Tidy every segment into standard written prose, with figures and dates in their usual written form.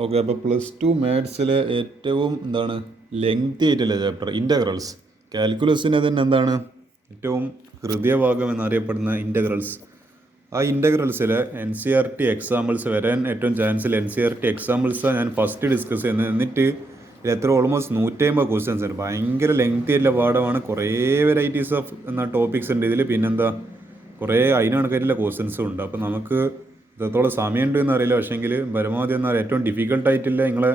Okay, അപ്പോൾ +2 മാത്സിലെ ഏറ്റവും lengthy ആയിട്ടുള്ള ചാപ്റ്റർ ഇൻ്റഗ്രൽസ്. കാൽക്കുലസിനെ തന്നെ ഏറ്റവും ഹൃദയഭാഗം എന്നറിയപ്പെടുന്ന ഇൻ്റഗ്രൽസ്. ആ ഇൻ്റഗ്രൽസിലെ NCERT എക്സാമ്പിൾസ് വരാൻ ഏറ്റവും ചാൻസിൽ NCERT എക്സാമ്പിൾസാണ് ഞാൻ ഫസ്റ്റ് ഡിസ്കസ് ചെയ്യുന്നത്. എന്നിട്ട് എത്ര ഓൾമോസ്റ്റ് 150 ക്വസ്റ്റ്യൻസ് ഉണ്ട്. ഭയങ്കര ലെങ്തി ആയിട്ടുള്ള പാഠമാണ്. കുറേ വെറൈറ്റീസ് ഓഫ് ടോപ്പിക്സ് ഉണ്ട് ഇതിൽ. പിന്നെന്താ കുറേ അതിന് കണക്കായിട്ടുള്ള ക്വസ്റ്റ്യൻസും ഉണ്ട്. അപ്പോൾ നമുക്ക് ഇത്രത്തോളം സമയമുണ്ട് എന്നറിയില്ല. പക്ഷേങ്കിൽ പരമാവധി ഏറ്റവും ഡിഫിക്കൽട്ടായിട്ടില്ല നിങ്ങളെ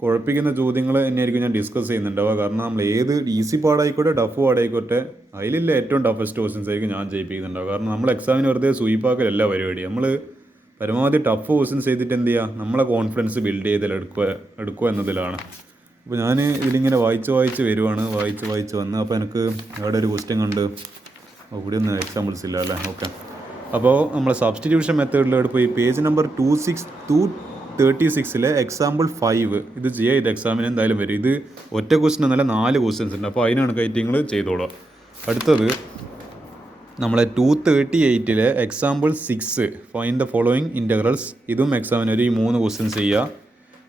കുഴപ്പിക്കുന്ന ചോദ്യങ്ങൾ തന്നെയായിരിക്കും ഞാൻ ഡിസ്കസ് ചെയ്യുന്നുണ്ടാവുക. കാരണം നമ്മൾ ഏത് ഈസി പാടായിക്കോട്ടെ ടഫ് പാടായിക്കോട്ടെ അതിലില്ല ഏറ്റവും ടഫസ്റ്റ് ക്വസ്റ്റ്യൻസ് ആയിരിക്കും ഞാൻ ചെയ്യിപ്പിക്കുന്നുണ്ടാവുക. കാരണം നമ്മൾ എക്സാമിന് വെറുതെ സൂയിപ്പാക്കലല്ല പരിപാടി. നമ്മൾ പരമാവധി ടഫ് ക്വസ്റ്റ്യൻസ് ചെയ്തിട്ട് എന്ത് ചെയ്യുക, നമ്മളെ കോൺഫിഡൻസ് ബിൽഡ് ചെയ്തിൽ എടുക്കുക എന്നതിലാണ്. അപ്പോൾ ഞാൻ ഇതിലിങ്ങനെ വായിച്ച് വരുവാണ്. വായിച്ച് വന്ന് അപ്പോൾ എനിക്ക് അവിടെ ഒരു ക്വസ്റ്റ്യൻ കണ്ട് ഇവിടെ ഒന്നും എക്സാമ്പിൾസ് ഇല്ല അല്ലേ. ഓക്കെ, അപ്പോൾ നമ്മളെ സബ്സ്റ്റിറ്റ്യൂഷൻ മെത്തേഡിലോട്ട് പോയി പേജ് നമ്പർ 236 എക്സാമ്പിൾ 5 ഇത് ചെയ്യുക. ഇത് എക്സാമിന് എന്തായാലും വരും. ഇത് ഒറ്റ ക്വസ്റ്റ്യൻ എന്നല്ല 4 ക്വസ്റ്റ്യൻസ് ഉണ്ട്. അപ്പോൾ അതിനാണ് നിങ്ങൾ ചെയ്തോളാം. അടുത്തത് നമ്മളെ 238 example 6 find the following integrals. ഇതും എക്സാമിന് ഒരു 3 ക്വസ്റ്റ്യൻസ് ചെയ്യുക.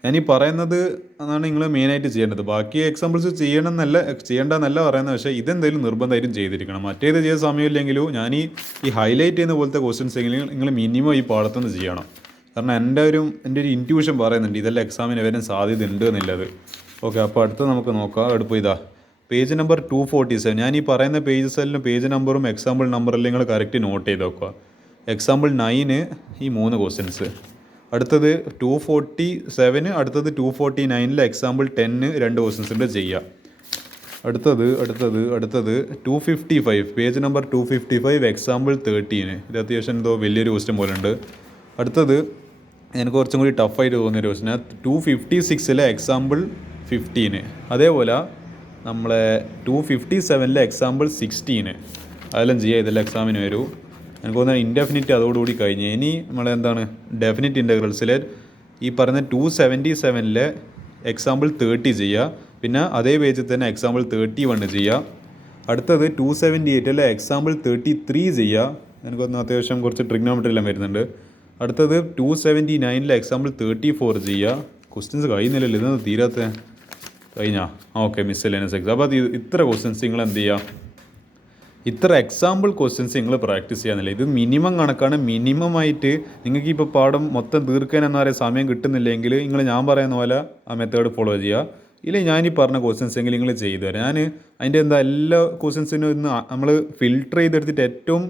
ഞാനീ പറയുന്നത് അതാണ് നിങ്ങൾ മെയിനായിട്ട് ചെയ്യേണ്ടത്. ബാക്കി എക്സാമ്പിൾസ് ചെയ്യേണ്ടെന്നല്ല പറയുന്നത്. പക്ഷേ ഇതെന്തായാലും നിർബന്ധമായിട്ടും ചെയ്തിരിക്കണം. മറ്റേത് ചെയ്യാൻ സമയമില്ലെങ്കിലും ഞാൻ ഈ ഹൈലൈറ്റ് ചെയ്യുന്ന പോലത്തെ ക്വസ്റ്റ്യൻസ് എങ്കിലും നിങ്ങൾ മിനിമം ഈ പാടത്തുനിന്ന് ചെയ്യണം. കാരണം എൻ്റെ ഒരു ഇൻറ്റ്യൂഷൻ പറയുന്നുണ്ട് ഇതെല്ലാം എക്സാമിന് വരാൻ സാധ്യത ഉണ്ട് എന്നുള്ളത്. ഓക്കെ, അപ്പോൾ അടുത്ത് നമുക്ക് നോക്കാം. അടുപ്പ് ഇതാ പേജ് നമ്പർ 247. ഞാൻ ഈ പറയുന്ന പേജസിലും പേജ് നമ്പറും എക്സാമ്പിൾ നമ്പറെല്ലാം നിങ്ങൾ കറക്റ്റ് നോട്ട് ചെയ്ത് വെക്കുക. എക്സാമ്പിൾ 9 ഈ 3 ക്വസ്റ്റ്യൻസ്. അടുത്തത് 247, അടുത്തത് 249 എക്സാമ്പിൾ 10 2 ക്വസ്റ്റ്യൻസ് ഉണ്ട് ചെയ്യുക. അടുത്തത് 255 പേജ് നമ്പർ 255 എക്സാമ്പിൾ 13. ഇത് അത്യാവശ്യം എന്തോ വലിയൊരു ക്വസ്റ്റ്യൻ പോലെ ഉണ്ട്. അടുത്തത് എനിക്ക് കുറച്ചും കൂടി ടഫായിട്ട് തോന്നിയൊരു ക്വസ്റ്റ്യൻ 256 എക്സാമ്പിൾ 15. അതേപോലെ നമ്മളെ 257 എക്സാമ്പിൾ 16 അതെല്ലാം ചെയ്യുക. ഇതെല്ലാം എക്സാമിന് വരൂ. എനിക്ക് തോന്നുന്നത് ഇൻഡെഫിനിറ്റ് അതോടുകൂടി കഴിഞ്ഞ്. ഇനി നമ്മളെന്താണ് ഡെഫിനിറ്റ് ഇൻ്റഗ്രൽസിലെ ഈ പറയുന്ന 277 എക്സാമ്പിൾ 30 ചെയ്യുക. പിന്നെ അതേ പേജിൽ തന്നെ എക്സാമ്പിൾ 31 ചെയ്യുക. അടുത്തത് 278 എക്സാമ്പിൾ 33 ചെയ്യുക. എനിക്കൊന്ന് അത്യാവശ്യം കുറച്ച് ട്രിഗ്നോമെട്രി എല്ലാം വരുന്നുണ്ട്. അടുത്തത് 279 എക്സാമ്പിൾ 34 ചെയ്യുക. ക്വസ്റ്റ്യൻസ് കഴിയുന്നില്ലല്ലോ, ഇതൊന്നും തീരാത്ത കഴിഞ്ഞാൽ ഓക്കെ മിസ്സെലേനിയസ് എക്സാം. അപ്പോൾ ഇത്ര ക്വസ്റ്റ്യൻസ് നിങ്ങൾ എന്ത് ചെയ്യുക, ഇത്ര എക്സാമ്പിൾ ക്വസ്റ്റ്യൻസ് നിങ്ങൾ പ്രാക്ടീസ് ചെയ്യാന്നില്ല. ഇത് മിനിമം കണക്കാണ്. മിനിമമായിട്ട് നിങ്ങൾക്ക് ഇപ്പോൾ പാഠം മൊത്തം തീർക്കാൻ എന്ന് പറയുന്ന സമയം കിട്ടുന്നില്ലെങ്കിൽ നിങ്ങൾ ഞാൻ പറയുന്ന പോലെ ആ മെത്തേഡ് ഫോളോ ചെയ്യുക. ഇല്ലെങ്കിൽ ഞാനീ പറഞ്ഞ ക്വസ്റ്റ്യൻസ് എങ്കിലും നിങ്ങൾ ചെയ്തു തരാം. ഞാൻ അതിൻ്റെ എല്ലാ ക്വസ്റ്റ്യൻസിനും ഒന്ന് നമ്മൾ ഫിൽട്ടർ ചെയ്തെടുത്തിട്ട് ഏറ്റവും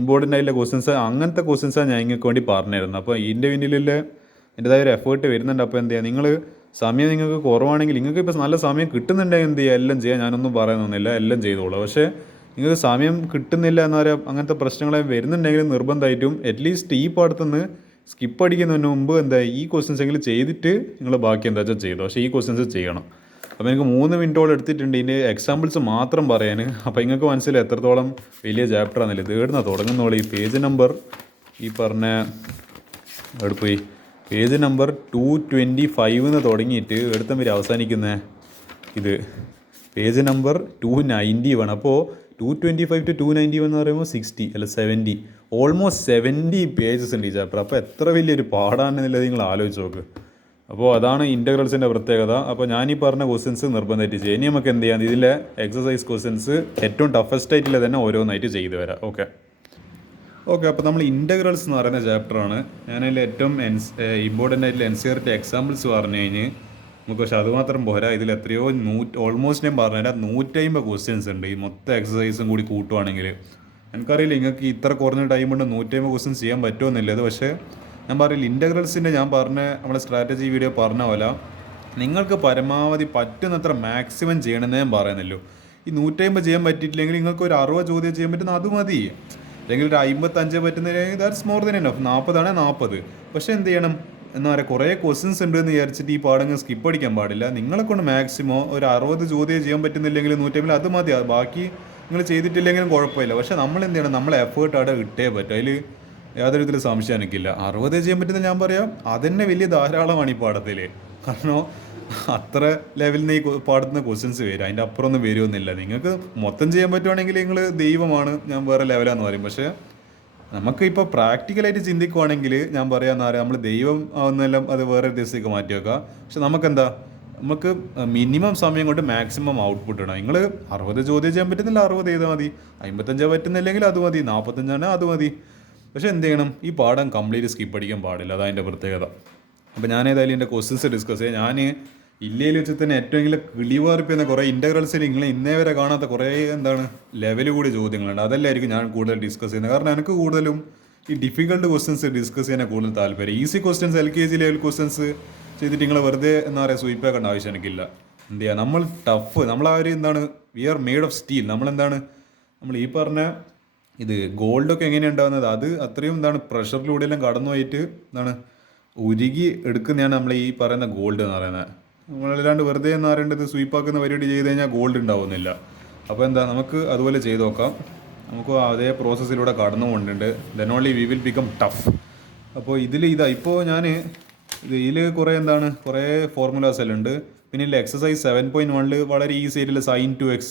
ഇമ്പോർട്ടൻ്റ് ആയിട്ടുള്ള ക്വസ്റ്റ്യൻസ് അങ്ങനത്തെ ക്വസ്റ്റ്യൻസാണ് ഞാൻ നിങ്ങൾക്ക് വേണ്ടി പറഞ്ഞിരുന്നത്. അപ്പോൾ ഇതിൻ്റെ പിന്നിലുള്ള എൻ്റെതായ ഒരു എഫേർട്ട് വരുന്നുണ്ട്. അപ്പോൾ എന്ത് ചെയ്യുക, നിങ്ങൾ സമയം നിങ്ങൾക്ക് കുറവാണെങ്കിൽ നിങ്ങൾക്ക് ഇപ്പോൾ നല്ല സമയം കിട്ടുന്നുണ്ടെങ്കിൽ എന്ത് ചെയ്യുക, എല്ലാം ചെയ്യുക. ഞാനൊന്നും പറയുന്നൊന്നുമില്ല, എല്ലാം ചെയ്തോളൂ. പക്ഷേ നിങ്ങൾക്ക് സമയം കിട്ടുന്നില്ല എന്ന് പറയാം, അങ്ങനത്തെ പ്രശ്നങ്ങളെ വരുന്നുണ്ടെങ്കിൽ നിർബന്ധമായിട്ടും അറ്റ്ലീസ്റ്റ് ഈ പാടത്തുനിന്ന് സ്കിപ്പ് അടിക്കുന്നതിന് മുമ്പ് ഈ ക്വസ്റ്റ്യൻസ് എങ്കിലും ചെയ്തിട്ട് നിങ്ങൾ ബാക്കി എന്താ വെച്ചാൽ ചെയ്തോ. പക്ഷേ ഈ ക്വസ്റ്റ്യൻസ് ചെയ്യണം. അപ്പോൾ എനിക്ക് 3 മിനിറ്റോളം എടുത്തിട്ടുണ്ട് ഇതിൻ്റെ എക്സാമ്പിൾസ് മാത്രം പറയാൻ. അപ്പോൾ നിങ്ങൾക്ക് മനസ്സിലായി എത്രത്തോളം വലിയ ചാപ്റ്ററാണെന്നില്ല. ഇത് എവിടുന്ന തുടങ്ങുന്നോളൂ. ഈ പേജ് നമ്പർ ഈ പറഞ്ഞ എടുപ്പോയി പേജ് നമ്പർ 225 തുടങ്ങിയിട്ട് എടുത്തം വരെ അവസാനിക്കുന്ന ഇത് പേജ് നമ്പർ 291. അപ്പോൾ 225 to 291 എന്ന് പറയുമ്പോൾ 70 ഓൾമോസ്റ്റ് 70 പേജസ് ഉണ്ട് ഈ ചാപ്റ്റർ. അപ്പോൾ എത്ര വലിയൊരു പാടാണെന്നുള്ളത് നിങ്ങൾ ആലോചിച്ച് നോക്ക്. അപ്പോൾ അതാണ് ഇൻ്റഗ്രൽസിൻ്റെ പ്രത്യേകത. അപ്പോൾ ഞാനീ പറഞ്ഞ ക്വസ്റ്റ്യൻസ് നിർബന്ധമായിട്ട് ചെയ്യുക. ഇനി നമുക്ക് എന്ത് ചെയ്യാം, ഇതിലെ എക്സസൈസ് ക്വസ്റ്റ്യൻസ് ഏറ്റവും ടഫസ്റ്റ് ആയിട്ടുള്ള തന്നെ ഓരോന്നായിട്ട് ചെയ്തു വരാം. ഓക്കെ, അപ്പോൾ നമ്മൾ ഇൻ്റഗ്രൽസ് എന്ന് പറയുന്ന ചാപ്റ്ററാണ്. ഞാനതിൽ ഏറ്റവും ഇമ്പോർട്ടൻ്റ് ആയിട്ടുള്ള NCERT എക്സാമ്പിൾസ് പറഞ്ഞു കഴിഞ്ഞ് നമുക്ക്. പക്ഷേ അതുമാത്രം പോരാ, ഇതിൽ എത്രയോ ഓൾമോസ്റ്റ് ഞാൻ പറഞ്ഞുതരാം 150 ക്വസ്റ്റ്യൻസ് ഉണ്ട്. ഈ മൊത്തം എക്സസൈസും കൂടി കൂട്ടുവാണെങ്കിൽ എനിക്കറിയില്ല നിങ്ങൾക്ക് ഇത്ര കുറഞ്ഞ ടൈം കൊണ്ട് 150 ക്വസ്റ്റ്യൻസ് ചെയ്യാൻ പറ്റുമെന്നില്ലത്. പക്ഷേ ഞാൻ പറയില്ല, ഇൻ്റഗ്രൽസിൻ്റെ ഞാൻ നമ്മളെ സ്ട്രാറ്റജി വീഡിയോ പറഞ്ഞ പോലെ നിങ്ങൾക്ക് പരമാവധി പറ്റുന്നത്ര മാക്സിമം ചെയ്യണമെന്നേ ഞാൻ പറയുന്നല്ലോ. ഈ 150 ചെയ്യാൻ പറ്റിയിട്ടില്ലെങ്കിൽ നിങ്ങൾക്ക് ഒരു 60 ചോദ്യം ചെയ്യാൻ പറ്റുന്ന അത് മതി. അല്ലെങ്കിൽ ഒരു 55 പറ്റുന്നില്ലെങ്കിൽ ദാറ്റ്സ് മോർ ദൻ എനഫ്. 40 ആണ് 40. പക്ഷേ എന്ത് ചെയ്യണം എന്താ പറയുക, കുറേ ക്വസ്റ്റ്യൻസ് ഉണ്ട് എന്ന് വിചാരിച്ചിട്ട് ഈ പാടങ്ങൾ സ്കിപ്പ് അടിക്കാൻ പാടില്ല. നിങ്ങളെ കൊണ്ട് മാക്സിമം ഒരു 60 ചോദ്യം ചെയ്യാൻ പറ്റുന്നില്ലെങ്കിൽ 150 അത് മതി. ബാക്കി നിങ്ങൾ ചെയ്തിട്ടില്ലെങ്കിലും കുഴപ്പമില്ല. പക്ഷേ നമ്മൾ എന്ത് ചെയ്യണം, നമ്മളെ എഫേർട്ട് അവിടെ ഇട്ടേ പറ്റും. അതിൽ യാതൊരു വിധത്തിൽ സംശയം എനിക്കില്ല. 60 ചെയ്യാൻ പറ്റുന്ന ഞാൻ പറയാം അതന്നെ വലിയ ധാരാളമാണ് ഈ പാഠത്തിൽ. കാരണം അത്ര ലെവലിൽ നിന്ന് ഈ പാടത്തുന്ന ക്വസ്റ്റ്യൻസ് വരും. അതിൻ്റെ അപ്പുറമൊന്നും വരുമൊന്നുമില്ല. നിങ്ങൾക്ക് മൊത്തം ചെയ്യാൻ പറ്റുവാണെങ്കിൽ നിങ്ങൾ ദൈവമാണ്, ഞാൻ വേറെ ലെവലാന്ന് പറയും. പക്ഷേ നമുക്ക് ഇപ്പോൾ പ്രാക്ടിക്കലായിട്ട് ചിന്തിക്കുവാണെങ്കിൽ ഞാൻ പറയാമെന്ന് പറയാം നമ്മൾ ദൈവം ആവുന്നെല്ലാം അത് വേറെ ദിവസത്തേക്ക് മാറ്റി വെക്കാം. പക്ഷെ നമുക്കെന്താ നമുക്ക് മിനിമം സമയം കൊണ്ട് മാക്സിമം ഔട്ട്പുട്ട് ഇടാം. നിങ്ങൾ 60 ചോദ്യം ചെയ്യാൻ പറ്റുന്നില്ല 60 ചെയ്താൽ മതി, 55 പറ്റുന്നില്ലെങ്കിൽ അത് മതി, 45 അത് മതി. പക്ഷെ എന്ത് ചെയ്യണം, ഈ പാഠം കംപ്ലീറ്റ് സ്കിപ്പ് അടിക്കാൻ പാടില്ല, അതതിൻ്റെ പ്രത്യേകത. അപ്പോൾ ഞാൻ ഏതായാലും എൻ്റെ ക്വസ്റ്റ്യൻസ് ഡിസ്കസ് ചെയ്യാം. ഞാൻ ഇല്ലയിൽ വെച്ച് തന്നെ ഏറ്റവും വലിയ കിളിവാർപ്പിക്കുന്ന കുറേ ഇൻ്റഗ്രൽസിൽ നിങ്ങൾ ഇന്നേ വരെ കാണാത്ത കുറേ ലെവൽ കൂടി ചോദ്യങ്ങളുണ്ട്. അതെല്ലായിരിക്കും ഞാൻ കൂടുതൽ ഡിസ്കസ് ചെയ്യുന്നത്. കാരണം എനിക്ക് കൂടുതലും ഈ ഡിഫിക്കൽട്ട് ക്വസ്റ്റ്യൻസ് ഡിസ്കസ് ചെയ്യാൻ കൂടുതൽ താല്പര്യം. Easy questions LKG level questions ചെയ്തിട്ട് നിങ്ങൾ വെറുതെ സ്വീപ്പാക്കേണ്ട ആവശ്യം എനിക്കില്ല. എന്ത് ചെയ്യുക, നമ്മൾ ടഫ്, നമ്മൾ ആ ഒരു we are made of steel. നമ്മൾ ഈ പറഞ്ഞ ഇത് ഗോൾഡൊക്കെ എങ്ങനെയാണ് ഉണ്ടാകുന്നത്, അത് അത്രയും പ്രഷറിലൂടെയെല്ലാം കടന്നു പോയിട്ട് ഉരുകി എടുക്കുന്നതാണ് നമ്മൾ ഈ പറയുന്ന ഗോൾഡ് എന്ന് പറയുന്നത്. നമ്മളല്ലാണ്ട് വെറുതെ പറയേണ്ടത് സ്വീപ്പാക്കുന്ന പരിപാടി ചെയ്ത് കഴിഞ്ഞാൽ ഗോൾഡ് ഉണ്ടാവുന്നില്ല. അപ്പോൾ നമുക്ക് അതുപോലെ ചെയ്ത് നോക്കാം. നമുക്ക് അതേ പ്രോസസ്സിലൂടെ കടന്നു കൊണ്ടുണ്ട്. Then only we will become tough. അപ്പോൾ ഇപ്പോൾ ഞാൻ ഇതിൽ കുറേ ഫോർമുലാസ് എല്ലാം ഉണ്ട്. പിന്നെ ഇതിൽ എക്സസൈസ് 7.1 വളരെ ഈസി ആയിട്ടുള്ള sin 2x